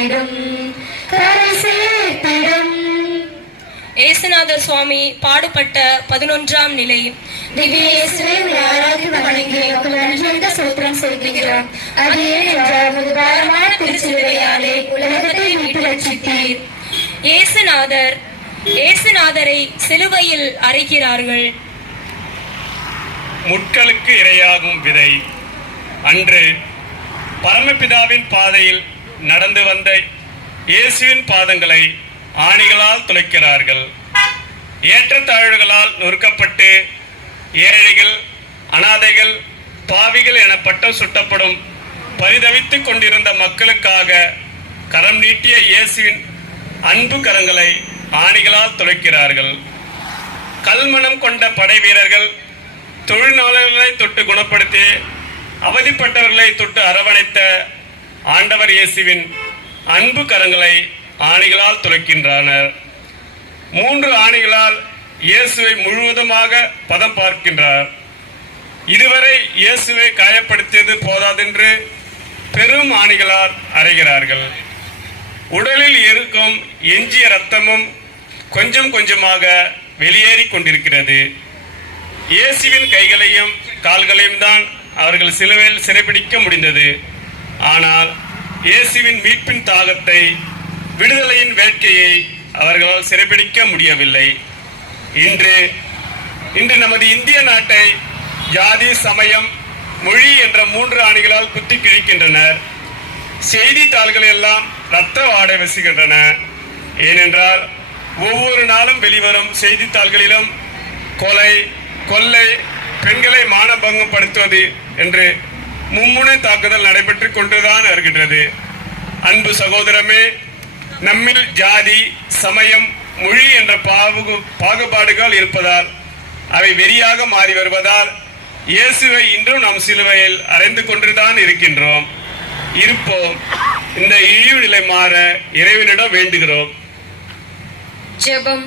சேர்த்திடும் கரை சேர்த்திடும். ஏசுநாதர் சுவாமி பாடுபட்ட 11ஆம் நிலை. திவ்ய இயேசுவை ஆராதித்து வணங்கி நன்றியந்த சோத்திரம் செய்கிறோம். அது ஏனென்றால் உமது பாரமான திருச்சிலுவையாலே உலகத்தை மீட்டு ரட்சித்தீர். ஏசுநாதரை சிலுவையில் அறைகிறார்கள். முட்களுக்கு இரையாகும் விதை. அன்று பரமபிதாவின் பாதையில் நடந்து வந்த இயேசுவின் பாதங்களை ஆணிகளால் துளைக்கிறார்கள். ஏற்றத்தாழ்வுகளால் நொறுக்கப்பட்டு ஏழைகள், அனாதைகள், பாவிகள் என பட்டம் சுட்டப்படும் பரிதவித்துக் கொண்டிருந்த மக்களுக்காக கரம் நீட்டிய இயேசுவின் அன்பு கரங்களை ஆணிகளால் துளைக்கிறார்கள். கல்மணம் கொண்ட படை வீரர்கள் தொழிலாளர்களை தொட்டு குணப்படுத்தி அவதிப்பட்டவர்களை தொட்டு அரவணைத்த ஆண்டவர் இயேசுவின் அன்பு கரங்களை ஆணிகளால் துளைக்கின்றனர். 3 ஆணிகளால் இயேசுவை முழுவதுமாக பதம் பார்க்கின்றார். இதுவரை இயேசுவை காயப்படுத்தியது போதாதென்று பெரும் ஆணிகளால் அறைகிறார்கள். உடலில் இருக்கும் எஞ்சிய இரத்தமும் கொஞ்சம் கொஞ்சமாக வெளியேறி கொண்டிருக்கிறது. இயேசுவின் கைகளையும் கால்களையும் தான் அவர்கள் சிலுவையில் சிறைப்பிடிக்க முடிந்தது. ஆனால் இயேசுவின் மீட்பின் தாகத்தை, விடுதலையின் வேட்கையை அவர்களால் சிறைப்பிடிக்க முடியவில்லை. இன்று நமது இந்திய நாட்டை ஜாதி, சமயம், மொழி என்ற 3 ஆணிகளால் குத்தி கிழிக்கின்றனர். செய்தித்தாள்கள் எல்லாம் இரத்த வாடை வீசுகின்றன. ஏனென்றால் ஒவ்வொரு நாளும் வெளிவரும் செய்தித்தாள்களிலும் கொலை, கொள்ளை, பெண்களை மானபங்கப்படுத்துவது என்று மும்முனை தாக்குதல் நடைபெற்றுக் கொண்டுதான் வருகின்றது. அன்பு சகோதரமே, நம்மில் ஜாதி, சமயம், மொழி என்ற பாகுபாடுகள் இருப்பதால், அவை வெறியாக மாறி வருவதால் இயேசுவை இன்றும் நாம் சிலுவையில் அறைந்து கொண்டுதான் இருக்கின்றோம். இருப்போம். இந்த இழிவு நிலை மாற இறைவனிடம் வேண்டுகிறோம். ஜெபம்.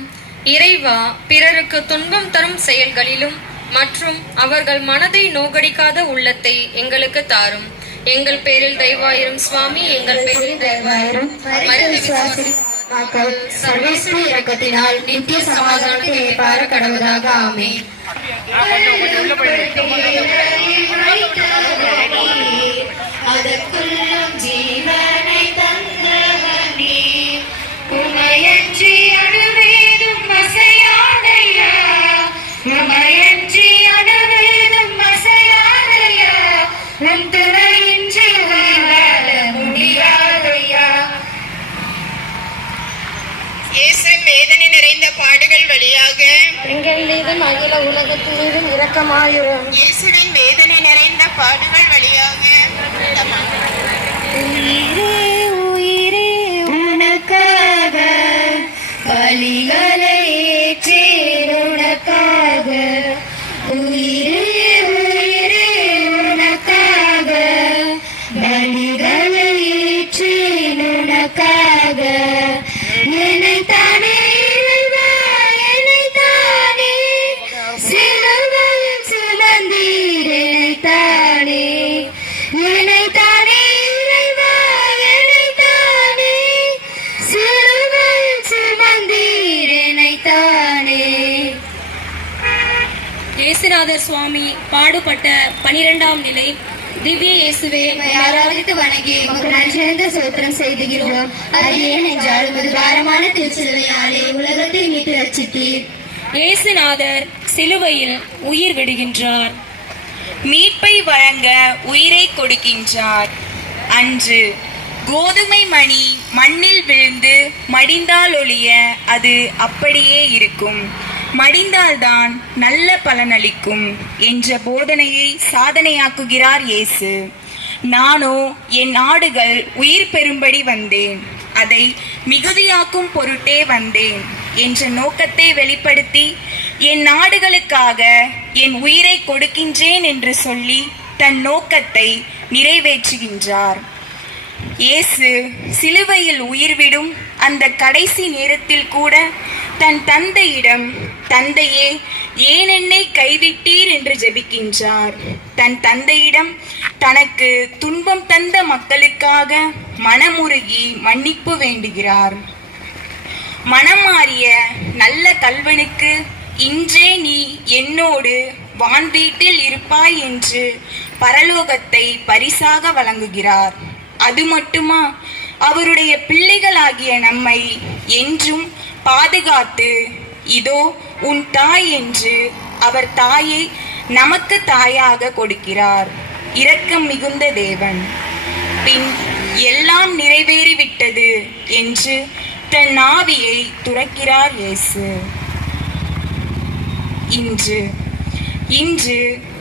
இறைவா, பிறருக்கு துன்பம் தரும் செயல்களிலும் மற்றும் அவர்கள் மனதை நோகடிக்காத உள்ளத்தை எங்களுக்கு தாரும். எங்கள் பேரில் தயவாயிரும் சுவாமி. எங்கள் பேரில் தயவாயிரும். சர்வேஸ்வர இரக்கத்தினால் நித்திய சமாதானத்தை பார கடவுதாக. ஆமென். அதற்குள்ளும் ஜீவனை தந்தவனே, உமையன்றி அணுவேதும் அசையாதையா, உமையன்றி அணுவேதும் அசையாதையா, உன் துணையின்றி வாழ முடியாதையா. இயேசுவின் வேதனை நிறைந்த பாடுகள் வழியாக எங்கள் மீதும் அகில உலகத்தின் மீதும் இரக்கமாயிரும். இயேசுவின் வேதனை நிறைந்த பாடுகள் வழியாக உயிரே உயிரே உனக்காக பலிகளை ஏற்றேன் உனக்காக. உயிரே உயிரே உனக்காக பலிகளை ஏற்றேன் உனக்காக. என்னைத்தானே இறைவா, என்னைத்தானே சிலுவையில் சுமந்தீர். என்னைத்தானே, என்னைத்தானே இறைவா, என்னைத்தானே சிலுவையில் சுமந்தீர். என்னைத்தானே. இயேசுநாதர் சுவாமி பாடுபட்ட 12ஆம் நிலை. திவ்ய இயேசுவே, ஆராதித்து வணங்கி நன்றியந்த சோத்திரம் செய்துகிறோம். அது ஏனென்றால் உமது பாரமான திருச்சிலுவையாலே உலகத்தை மீட்டு ரட்சித்தீர். இயேசுநாதர் சிலுவையில் உயிர் விடுகின்றார். மீட்பை வழங்க உயிரை கொடுக்கின்றார். அன்று கோதுமை மணி மண்ணில் விழுந்து மடிந்தால் ஒழிய அது அப்படியே இருக்கும், மடிந்தால்தான் நல்ல பலனளிக்கும் என்ற போதனையை சாதனையாக்குகிறார் இயேசு. நானோ என் ஆடுகள் உயிர் பெறும்படி வந்தேன், அதை மிகுதியாக்கும் பொருட்டே வந்தேன் என்ற நோக்கத்தை வெளிப்படுத்தி என் நாடுகளுக்காக என் உயிரை கொடுக்கின்றேன் என்று சொல்லி தன் நோக்கத்தை நிறைவேற்றுகின்றார். இயேசு சிலுவையில் உயிர்விடும் அந்த கடைசி நேரத்தில் கூட தன் தந்தையிடம், தந்தையே, ஏன் என்னை கைவிட்டீர் என்று ஜெபிக்கின்றார். தன் தந்தையிடம் தனக்கு துன்பம் தந்த மக்களுக்காக மனமுருகி மன்னிப்பு வேண்டுகிறார். மனம் மாறிய நல்ல கல்வனுக்கு இன்றே நீ என்னோடு வான்வீட்டில் இருப்பாய் என்று பரலோகத்தை பரிசாக வழங்குகிறார். அது மட்டுமா, அவருடைய பிள்ளைகளாகிய நம்மை என்றும் பாதுகாத்து, இதோ உன் தாய் என்று அவர் தாயை நமக்கு தாயாக கொடுக்கிறார். இரக்கம் மிகுந்த தேவன். பின் எல்லாம் நிறைவேறிவிட்டது என்று தன் ஆவியை துறக்கிறார் இயேசு. இன்று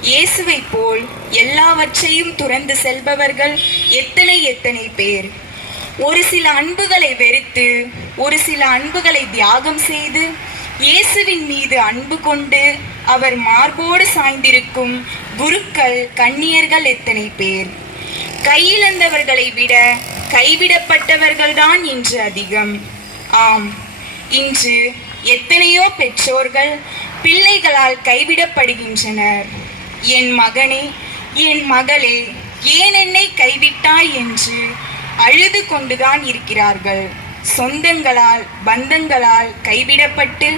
இயேசுவை போல் எல்லாவற்றையும் துறந்து செல்பவர்கள் எத்தனை பேர்! ஒரு சில அன்புகளை வெறுத்து, ஒரு சில அன்புகளை தியாகம் செய்து, இயேசுவின் மீது அன்பு கொண்டு அவர் மார்போடு சாய்ந்திருக்கும் குருக்கள், கன்னியர்கள் எத்தனை பேர்! கையிழந்தவர்களை விட கைவிடப்பட்டவர்கள்தான் இன்று அதிகம். ஆம், இன்று எத்தனையோ பெற்றோர்கள் பிள்ளைகளால் கைவிடப்படுகின்றனர். என் மகனே, என் மகளே, ஏன் என்னை கைவிட்டாய் என்று அழுது கொண்டுதான் இருக்கிறார்கள். சொந்தங்களால், பந்தங்களால் கைவிடப்பட்டு,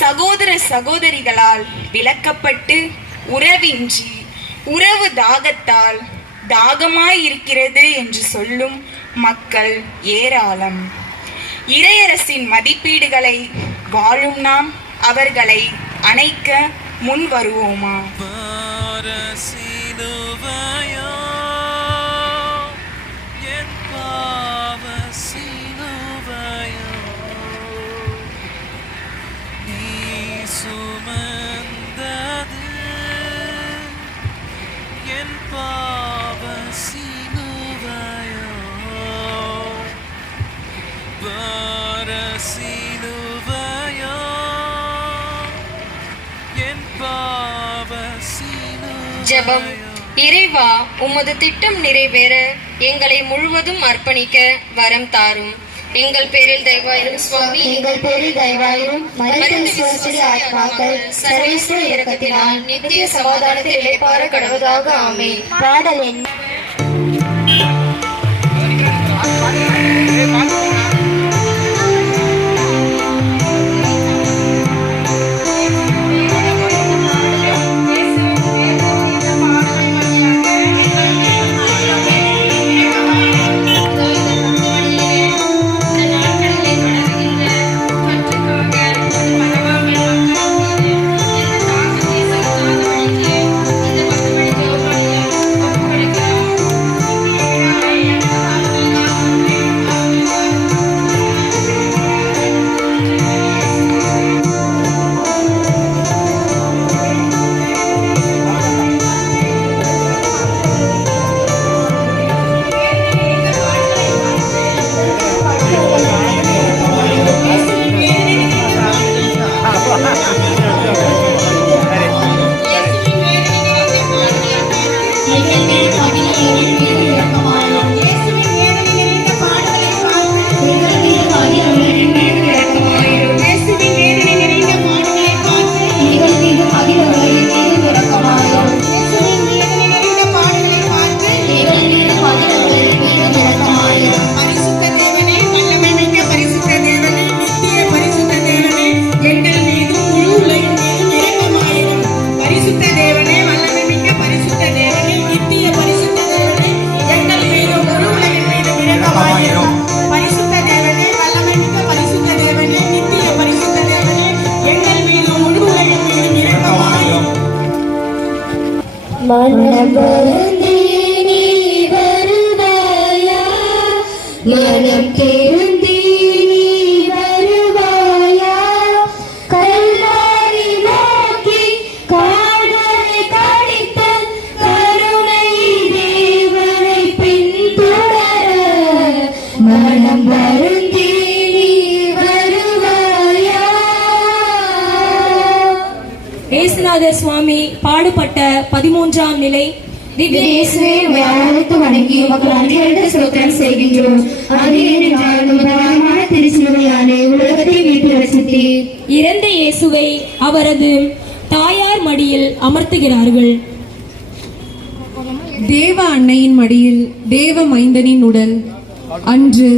சகோதர சகோதரிகளால் விலக்கப்பட்டு, உறவின்றி, உறவு தாகத்தால் தாகமாயிருக்கிறது என்று சொல்லும் மக்கள் ஏராளம். இறையரசின் மதிப்பீடுகளை வாழும் நாம் அவர்களை அணைக்க முன் வருவோமா? ஜெபம். இறைவா, உமது திட்டம் நிறைவேற எங்களை முழுவதும் அர்ப்பணிக்க வரம் தாரும். எங்கள் பேரில் தயவாயிரும் சுவாமி. எங்கள் பேரில் தயவாயிரும். மரித்த விசுவாசிய ஆத்மாக்கள் சர்வேஸ்வர இரக்கத்தினால் நித்திய சமாதானத்தில் இளைப்பாற கடவுதாக. ஆமென். பாடல் எண் மனம் திருந்தி நீ வருவாயா? கல்வாரி நோக்கி காதலை கடித்த கருணை தேவனை பின்தொடர மனம் வருந்தி நீ வருவாயா? இயேசுநாதர் சுவாமி பாடுபட்ட 13ஆம் நிலை. திவ்ய இயேசுவே, உம்மை ஆராதித்து வணங்கி உமக்கு நன்றியறிந்த ஸ்தோத்திரம் செய்கிறோம். கொள்கின்றோம். அது ஏனென்றால் உமது பாரமான திருச்சிலுவையாலே உலகத்தை மீட்டு ரசித்தீர். இறந்த இயேசுவை அவரது தாயார் மடியில் அமர்த்துகிறார்கள். தேவ அன்னையின் மடியில் தேவ மைந்தனின் உடல். அன்று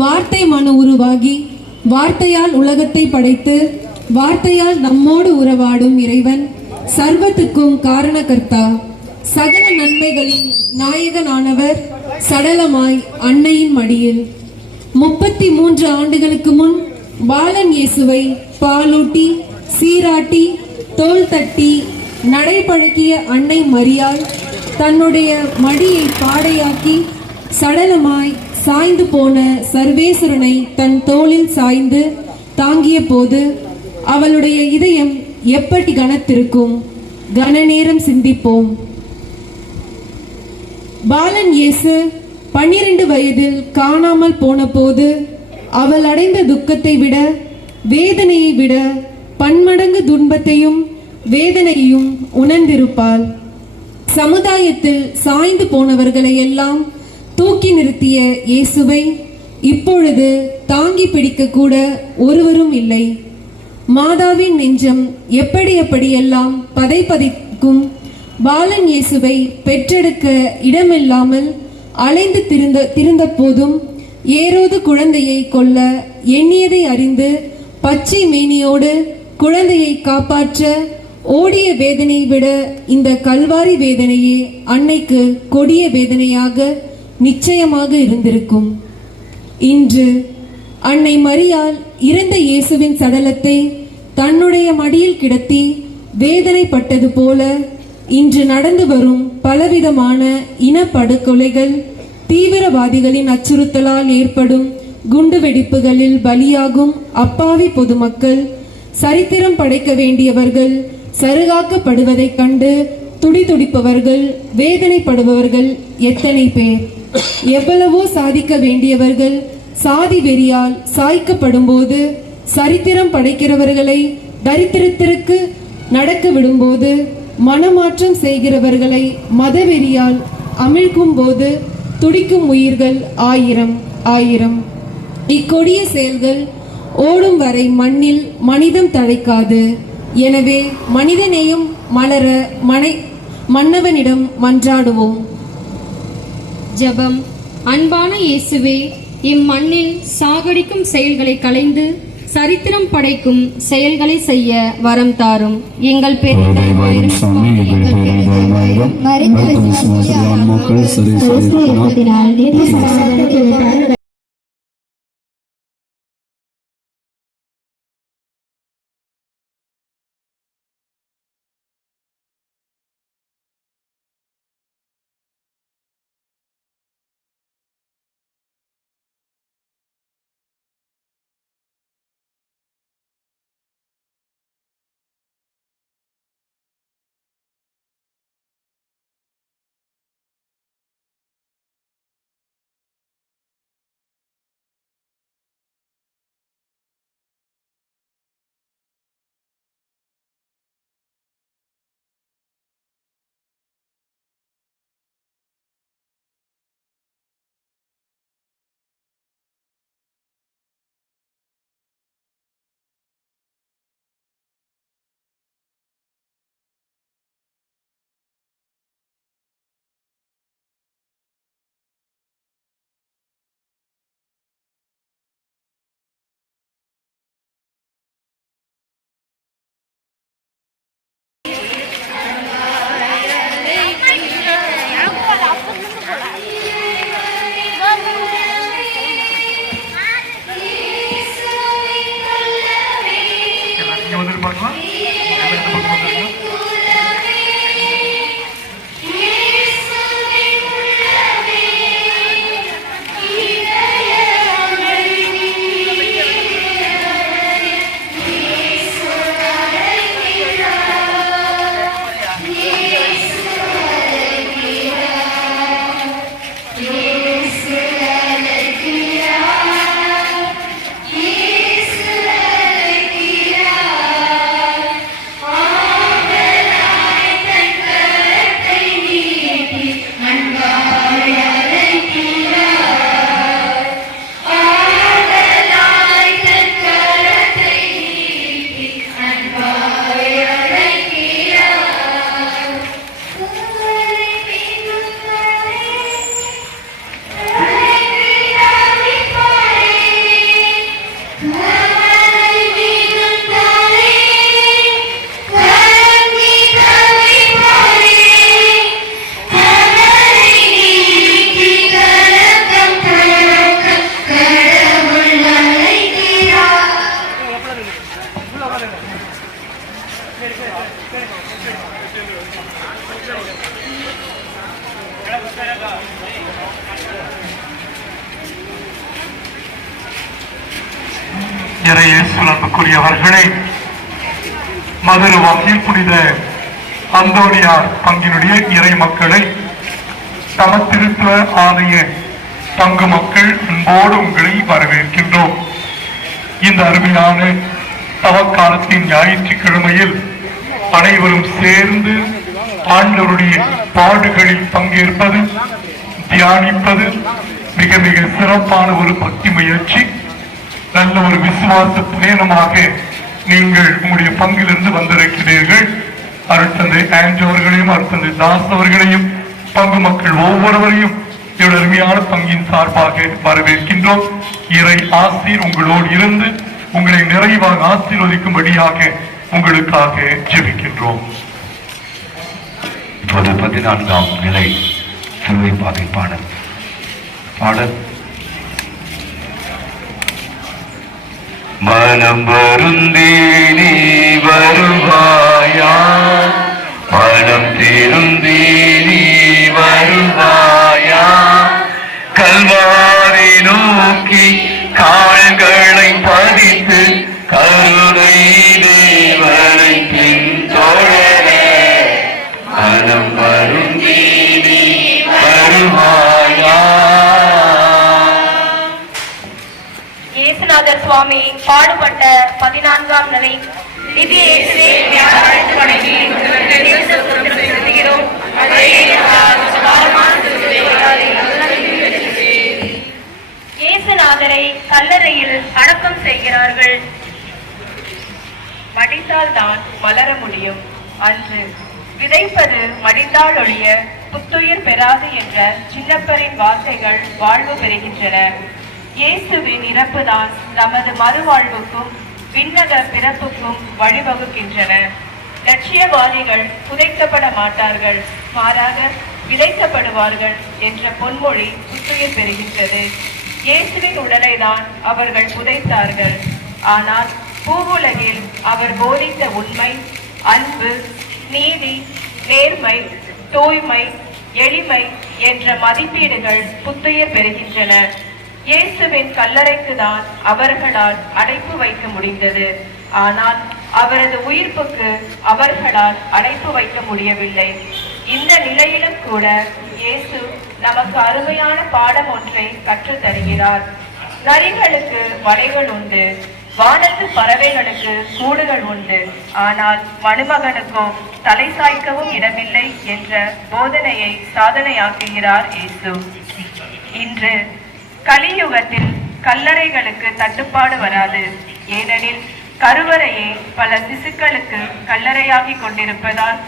வார்த்தை மனு உருவாகி வார்த்தையால் உலகத்தை படைத்து வார்த்தையால் நம்மோடு உறவாடும் இறைவன், சர்வத்துக்கும் காரணகர்த்தா, சகல நன்மைகளின் நாயகனானவர் சடலமாய் அன்னையின் மடியில் 33 ஆண்டுகளுக்கு முன் பாலன் இயேசுவை பாலூட்டி சீராட்டி தோள் தட்டி நடைபழக்கிய அன்னை மரியாள் தன்னுடைய மடியை பாடையாக்கி சடலமாய் சாய்ந்து போன சர்வேஸ்வரனை தன் தோளில் சாய்ந்து தாங்கிய போது அவளுடைய இதயம் எப்படி கனத்திருக்கும்? கன நேரம் சிந்திப்போம். பாலன் இயேசு 12 வயதில் காணாமல் போன போது அவள் அடைந்த துக்கத்தை விட வேதனையை விட பன்மடங்கு துன்பத்தையும் வேதனையையும் உணர்ந்திருப்பாள். சமுதாயத்தில் சாய்ந்து போனவர்களை எல்லாம் தூக்கி நிறுத்திய இயேசுவை இப்பொழுது தாங்கி பிடிக்க கூட ஒருவரும் இல்லை. மாதாவின் நெஞ்சம் எப்படியெல்லாம் பதைக்கும். பாலன் இயேசுவை பெற்றெடுக்க இடமில்லாமல் அலைந்து திரிந்த போதும் ஏரோது குழந்தையை கொல்ல எண்ணியதை அறிந்து பச்சை மேனியோடு குழந்தையை காப்பாற்ற ஓடிய வேதனை விட இந்த கல்வாரி வேதனையே அன்னைக்கு கொடிய வேதனையாக நிச்சயமாக இருந்திருக்கும். இன்று அன்னை மரியாள் இறந்த இயேசுவின் சடலத்தை தன்னுடைய மடியில் கிடத்தி வேதனைப்பட்டது போல இன்று நடந்து வரும் பலவிதமான இனப்படுகொலைகள், தீவிரவாதிகளின் அச்சுறுத்தலால் ஏற்படும் குண்டுவெடிப்புகளில் பலியாகும் அப்பாவி பொதுமக்கள், சரித்திரம் படைக்க வேண்டியவர்கள் சருகாக்கப்படுவதைக் கண்டு துடிதுடிப்பவர்கள், வேதனைப்படுபவர்கள் எத்தனை பேர்! எவ்வளவோ சாதிக்க வேண்டியவர்கள் சாதி வெறியால் சாய்க்கப்படும் போது, சரித்திரம் படைக்கிறவர்களை தரித்திரத்திற்கு நடக்க விடும்போது, மனமாற்றம் செய்கிறவர்களை மதவெறியால் அமிழ்க்கும் போது துடிக்கும் உயிர்கள் ஆயிரம். இக்கொடிய செயல்கள் ஓடும் வரை மண்ணில் மனிதம் தழைக்காது. எனவே மனிதநேயம் மலர மன்னவனிடம் மன்றாடுவோம். ஜெபம். அன்பான இயேசுவே, இம்மண்ணில் சாகடிக்கும் செயல்களை களைந்து சரித்திரம் படைக்கும் செயல்களை செய்ய வரம் தாரும். எங்கள் பேரில் இறையேசுவில் அன்புக்குரியவர்களே, மதுரவாக்கில் புனித அந்தோனியார் பங்கினுடைய இறை மக்களை சமத்திருத்துவ ஆலய பங்கு மக்கள் அன்போடு உங்களை வரவேற்கின்றோம். இந்த அருமையான தவக்காலத்தின் ஞாயிற்றுக்கிழமையில் அனைவரும் சேர்ந்து ஆண்டவருடைய பாடுகளில் பங்கேற்பது, தியானிப்பது மிக மிக சிறப்பான ஒரு பக்தி முயற்சி. நல்ல ஒரு விசுவாச பயணமாக நீங்கள் உங்களுடைய பங்கிலிருந்து வந்திருக்கிறீர்கள். அருட்தந்தை ஆண்டோ அவர்களையும் அருட்தந்தை தாஸ் அவர்களையும் பங்கு மக்கள் ஒவ்வொருவரையும் இவருடைய அருமையான பங்கின் சார்பாக வரவேற்கின்றோம். இறை ஆசீர் உங்களோடு இருந்து உங்களை நிறைவாக ஆசீர்வதிக்கும்படியாக உங்களுக்காக ஜெபிக்கின்றோம். இப்போது 14ஆம் நிலை சிலுவை பாதை பாடல். மனம் வருந்தி நீ வருவாயா, மனம் திருந்தி நீ வருவாயா, கல்வாரி நோக்கி கால்களை பதித்து கருணை தேவனை பின்தொடர, மனம் வருந்தி நீ வருவாயா. இயேசுநாதர் சுவாமி பாடுபட்ட 14ஆம் நிலை. திவ்ய இயேசுவே, அழைத்து வணங்கி செலுத்துகிறோம். இயேசுநாதரை கல்லறையில் அடக்கம் செய்கிறார்கள். மடிந்தால் தான் மலர முடியும். அன்று விதைப்பது மடிந்தால் ஒழிய புத்துயிர் பெறாது என்ற சின்னப்பரின் வார்த்தைகள் வாழ்வு பெறுகின்றன. இயேசுவின் இறப்புதான் நமது மறுவாழ்வுக்கும் விண்ணக பிறப்புக்கும் வழிவகுக்கின்றன. லட்சியவாதிகள் புதைக்கப்பட மாட்டார்கள், மாறாக விதைக்கப்படுவார்கள் என்ற பொன்மொழி புத்துயிர் பெறுகின்றது. இயேசுவின் உடலை தான் அவர்கள் புதைத்தார்கள். ஆனால் பூவுலகில் அவர் போதித்த உண்மை, அன்பு, நீதி, நேர்மை, தூய்மை, எளிமை என்ற மதிப்பீடுகள் புத்துயிர் பெறுகின்றன. இயேசுவின் கல்லறைக்கு தான் அவர்களால் அடைப்பு வைக்க முடிந்தது. ஆனால் அவரது உயிர்ப்புக்கு அவர்களால் அடைப்பு வைக்க முடியவில்லை. இந்த நிலையிலும் கூட இயேசு நமக்கு அருமையான பாடம் ஒன்றை கற்றுத் தருகிறார். நரிகளுக்கு வலைகள் உண்டு, வானத்து பறவைகளுக்கு கூடுகள் உண்டு, ஆனால் மணுமகனுக்கும் தலை சாய்க்கவும் இடமில்லை என்ற போதனையை சாதனையாக்குகிறார் இயேசு. இன்று கலியுகத்தில் கல்லறைகளுக்கு தட்டுப்பாடு வராது. ஏனெனில் கருவறையே பல சிசுக்களுக்கு கல்லறையாகி கொண்டிருப்பதால்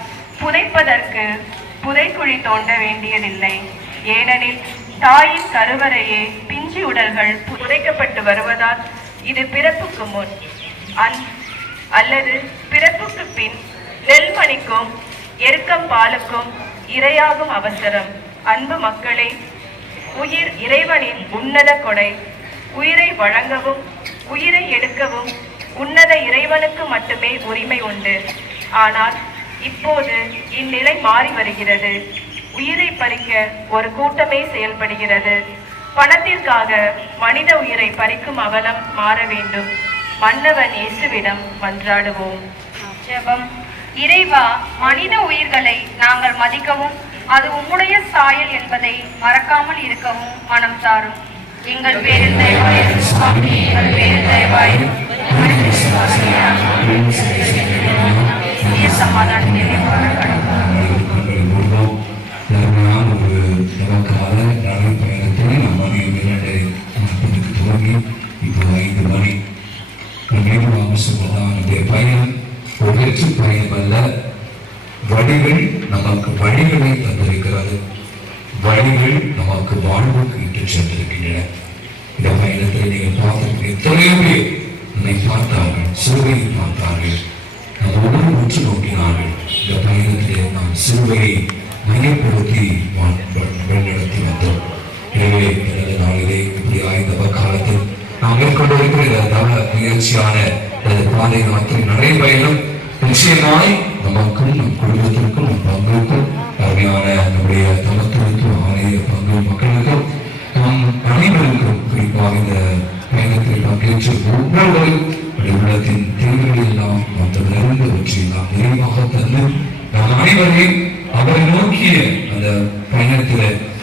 புதைப்பதற்கு புதைக்குழி தோண்ட வேண்டியதில்லை. ஏனெனில் தாயின் கருவறையே பிஞ்சு உடல்கள் புதைக்கப்பட்டு வருவதால் இது பிறப்புக்கு முன் அல்லது பிறப்புக்கு பின் நெல்மணிக்கும் எருக்கம்பாலுக்கும் இரையாகும் அவசரம். அன்பு மக்களே, உயிர் இறைவனின் உன்னத கொடை. உயிரை வழங்கவும் உயிரை எடுக்கவும் உன்னத இறைவனுக்கு மட்டுமே உரிமை உண்டு. ஆனால் இப்போது இந்நிலை மாறி வருகிறது. உயிரை பறிக்க ஒரு கூட்டமே செயல்படுகிறது. பணத்திற்காக மனித உயிரை பறிக்கும் அவலம் மாற வேண்டும். மன்னவன் இயேசுவிடம் மன்றாடுவோம். ஜெபம். இறைவா, மனித உயிர்களை நாங்கள் மதிக்கவும் அது உம்முடைய சாயல் என்பதை மறக்காமல் இருக்கவும் மனம் தாரும். எங்கள் பேரில் தயவாயிரும் சுவாமி, எங்கள் பேரில் தயவாயிரும். சமாதானத்தை பயணம் ஒரு வெற்றி பயணம் அல்ல, வழிகள் நமக்கு வழிகளை தந்திருக்கிறது. வழிகள் நமக்கு வாழ்வுக்கு இட்டு சென்றிருக்கின்றன. இந்த பயணத்தில் நீங்கள் பார்த்திருக்க எத்தனையோ பேர் என்னை பார்த்தார்கள், சிலுவையை பார்த்தார்கள், நம்ம உணவு உற்று நோக்கினார்கள். இந்த பயணத்திலே நாம் சிலுவையை மையப்படுத்தி வழிநடத்தி வந்தோம். எனவே எனது நாளிலே இப்படியாக இந்த காலத்தில் நாம் மேற்கொண்டிருக்கிற இந்த தவ முயற்சியான பாதை நாட்டில் நடைபயணம் நிச்சயமாய் நமக்கும் நம் குடும்பத்திற்கும் நம் பங்குக்கும் அருமையான நம்முடைய தமத்திற்கும் ஆலய பங்கு மக்களுக்கும் நம் அனைவருக்கும் குறிப்பாக இந்த பயணத்தில் பங்கேற்று ஒவ்வொருவரும் உள்ளத்தின் தேவைகள் எல்லாம் வந்ததிலிருந்து வற்றியெல்லாம் நிறைவாக தந்து நாம் அனைவரையும் அவரை நோக்கிய அந்த பயணத்தில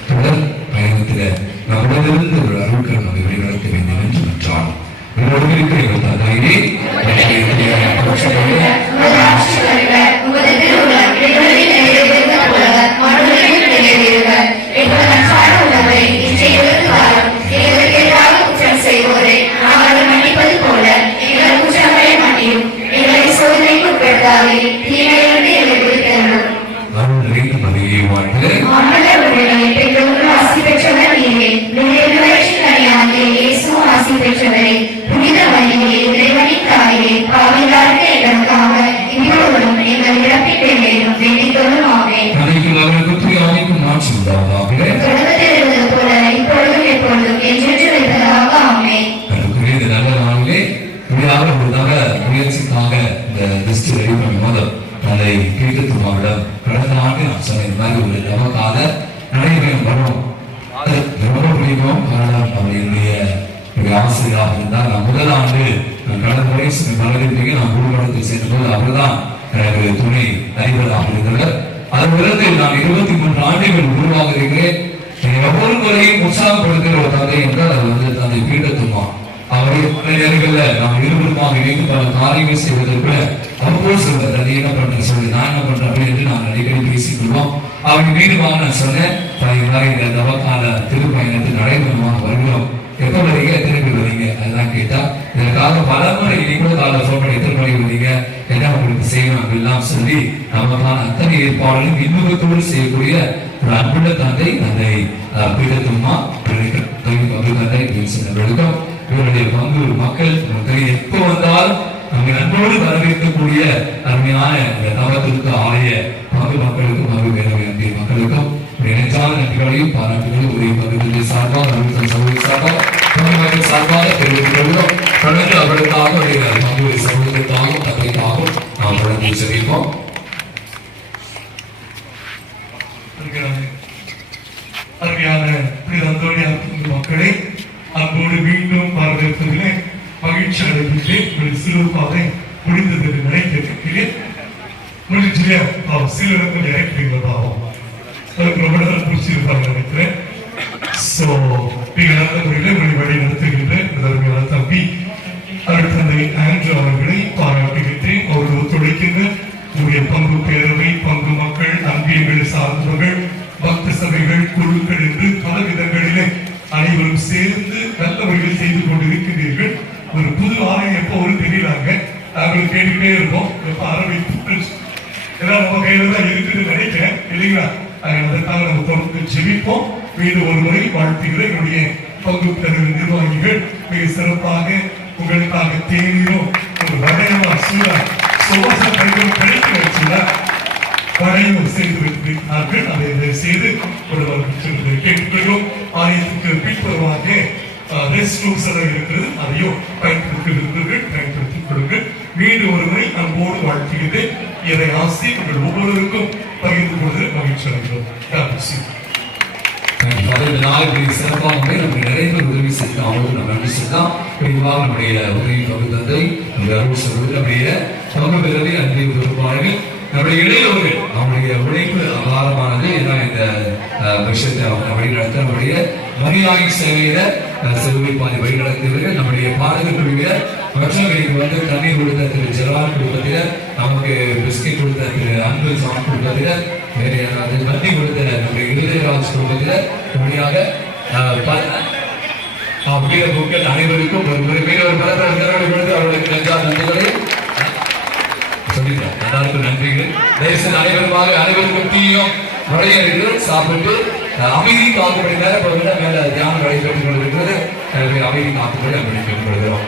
தொடர் பயணத்தில நம்மிடமிருந்து ஒரு அருள்கள் நம்மை வழிநடத்த வேண்டும் என்று நன்றால் உங்களோடு இருக்கிற எங்கள் தந்தையே முயற்சிக்காக இந்த லிஸ்ட் ரெடி பண்ணும் போது அதை கீழ்த்துமாவிடம் கடந்த ஆண்டு நான் சொன்ன இந்த மாதிரி ஒரு நமக்காக நடைபெறும் வரும் அது ரொம்ப பிடிக்கும். காரணம் அவர் என்னுடைய ஆசிரியராக இருந்தால் நான் முதல் ஆண்டு நான் கடந்த முறை பலருக்கு நான் குருமடத்தில் சென்ற போது அவர்தான் எனக்கு துணை அறிவராக இருந்தவர். அதன் பிறகு நான் 23 ஆண்டுகள் குருவாக இருக்கிறேன். ஒவ்வொரு முறையும் உற்சாகப்படுத்துகிற ஒரு தந்தை என்றால் அது வந்து தந்தை பீடத்துமா. அவருடைய பல நேரங்களில் நாம் இருவருமாக இணைந்து பல காரியங்கள் செய்வதற்கு அவ்வளவு சொல்வார். அது என்ன பண்றேன் சொல்லி நான் என்ன பண்றேன் அப்படின்னு நாங்கள் அடிக்கடி பேசிக்கொள்வோம். அவருடைய மீதுமாக நான் சொன்னேன், இந்த தவக்கால திருப்பயணத்தில் நடைபெறமாக வருகிறோம், எப்ப வரீங்க, எத்தனை பேர் வரீங்க அதுதான் கேட்டா, இதற்காக பல முறை நீங்களும் கால சொல்ற எத்தனை மணி வரீங்க, என்ன உங்களுக்கு செய்யணும் அப்படிலாம் சொல்லி நமக்கான அத்தனை ஏற்பாடுகளும் இன்னொருத்தோடு செய்யக்கூடிய ஒரு அன்புள்ள தந்தை தந்தை பீடத்துமா தந்தை விளக்கம். இவருடைய பங்கு மக்கள் எப்போ வந்தாலும் அங்கு நண்போடு வரவேற்கக்கூடிய அருமையான இந்த நவத்திற்கு ஆலய பங்கு மக்களுக்கும் பங்கு பேரவை அன்பிய மக்களுக்கும் நினைச்சாத நன்றிகளையும் பாராட்டுகளையும் உரிய பகுதியை சார்பாக சமூக சார்பாக பங்கு மக்கள் சார்பாக தெரிவித்துக் கொள்கிறோம். தொடர்ந்து அவர்களுக்காக பங்கு சமூகத்திற்காகவும் தந்தைக்காகவும் நாம் தொடர்ந்து செல்வோம். அருமையான மக்களை அன்போடு மீண்டும் வரவேற்பதிலே மகிழ்ச்சி அடைகின்றேன். உங்கள் சிறுபாதை முடிந்தது நினைக்கிறேன். முடிஞ்சிலே சில இடங்கள் இறக்கிறீங்களா பாவம், அதுக்கு ரொம்ப நேரம் பிடிச்சிருப்பாங்க நினைக்கிறேன். ஸோ நீங்கள் நல்ல முறையில் உங்களை வழி நடத்துகின்றேன். அருமையான தம்பி அருட்தந்தை ஆண்ட்ரூ அவர்களை பாராட்டுகின்றேன். அவர்கள் ஒத்துழைக்கின்ற உங்களுடைய பங்கு பேரவை, பங்கு மக்கள், அன்பியங்கள் சார்ந்தவர்கள், பக்த சபைகள், குழுக்கள் என்று பல விதங்களிலே அனைவரும் சேர்ந்து நல்ல முறையில் செய்து கொண்டிருக்கின்றீர்கள். ஒரு புது ஆலயம் எப்போ ஒரு தெரியலாங்க, நாங்கள் கேட்டுக்கிட்டே இருக்கோம் எப்ப ஆரம்பித்து, ஏன்னா நம்ம கையில தான் இருக்குன்னு நினைக்கிறேன் இல்லைங்களா. அதற்காக நம்ம தொடர்ந்து ஜெபிப்போம். மீண்டும் ஒரு முறை வாழ்த்துகிறேன். என்னுடைய பங்கு பெறுகிற நிர்வாகிகள் மிக சிறப்பாக உங்களுக்காக தேநீரும் ஒரு வடையமா சூழா சுவாசம் கிடைக்க வச்சுள்ளா வரையும் செய்து வைத்திருக்கிறார்கள். அதை செய்து கேட்டுக்கொள்கிறோம். ஆலயத்துக்கு பின்புறமாக ரெஸ்ட் ரூம்ஸ் எல்லாம் இருக்கிறது, அதையும் பயன்படுத்திக் கொள்ளுங்கள். மீண்டும் ஒரு முறை அன்போடு வாழ்த்துகிறேன். இதை ஆசி உங்கள் ஒவ்வொருவருக்கும் பகிர்ந்து கொள்வது மகிழ்ச்சி அடைகிறோம். சிறப்பாக நிறைய பேர் உதவி செய்யலாம், அவங்களுக்கு நம்ம நன்றி சொல்லலாம். குறிப்பாக நம்முடைய உதவி பங்கு தந்தை அருள் சொல்வது நம்முடைய பங்கு பேரவை அன்பை உதவுவார்கள். நம்முடைய இளையவர்கள் அவங்களுடைய உழைப்பு அபாரமானது. ஏன்னா இந்த விஷயத்தை அவங்க வழிநடத்த நம்முடைய மரியாதை சேவையில செல்வை பாதை வழிநடத்தியவர்கள் நம்முடைய பாடகர் குழுவினர் மற்றவர்களுக்கு வந்து தண்ணீர் கொடுத்த திரு ஜெரால் குடும்பத்தினர், நமக்கு பிஸ்கெட் கொடுத்த திரு அன்பு சான் குடும்பத்தினர், வேற யாராவது வண்டி கொடுத்த நம்முடைய இளையராஜ் குடும்பத்தினர், இப்படியாக வீரர்கள் அனைவருக்கும் ஒரு வீரர் பலர் அவர்களுக்கு நன்றிகளை சொல்லிட்டேன். எல்லாருக்கும் நன்றிகள். தயவுசெய்து அனைவருக்கும் டீயும் நுழைய சாப்பிட்டு அமைதி காக்கப்படி மேல மேல தியானம் நடைபெற்றுக் கொண்டிருக்கிறது. அமைதி காக்கப்படி அப்படி கேட்டுக்கொள்கிறோம்.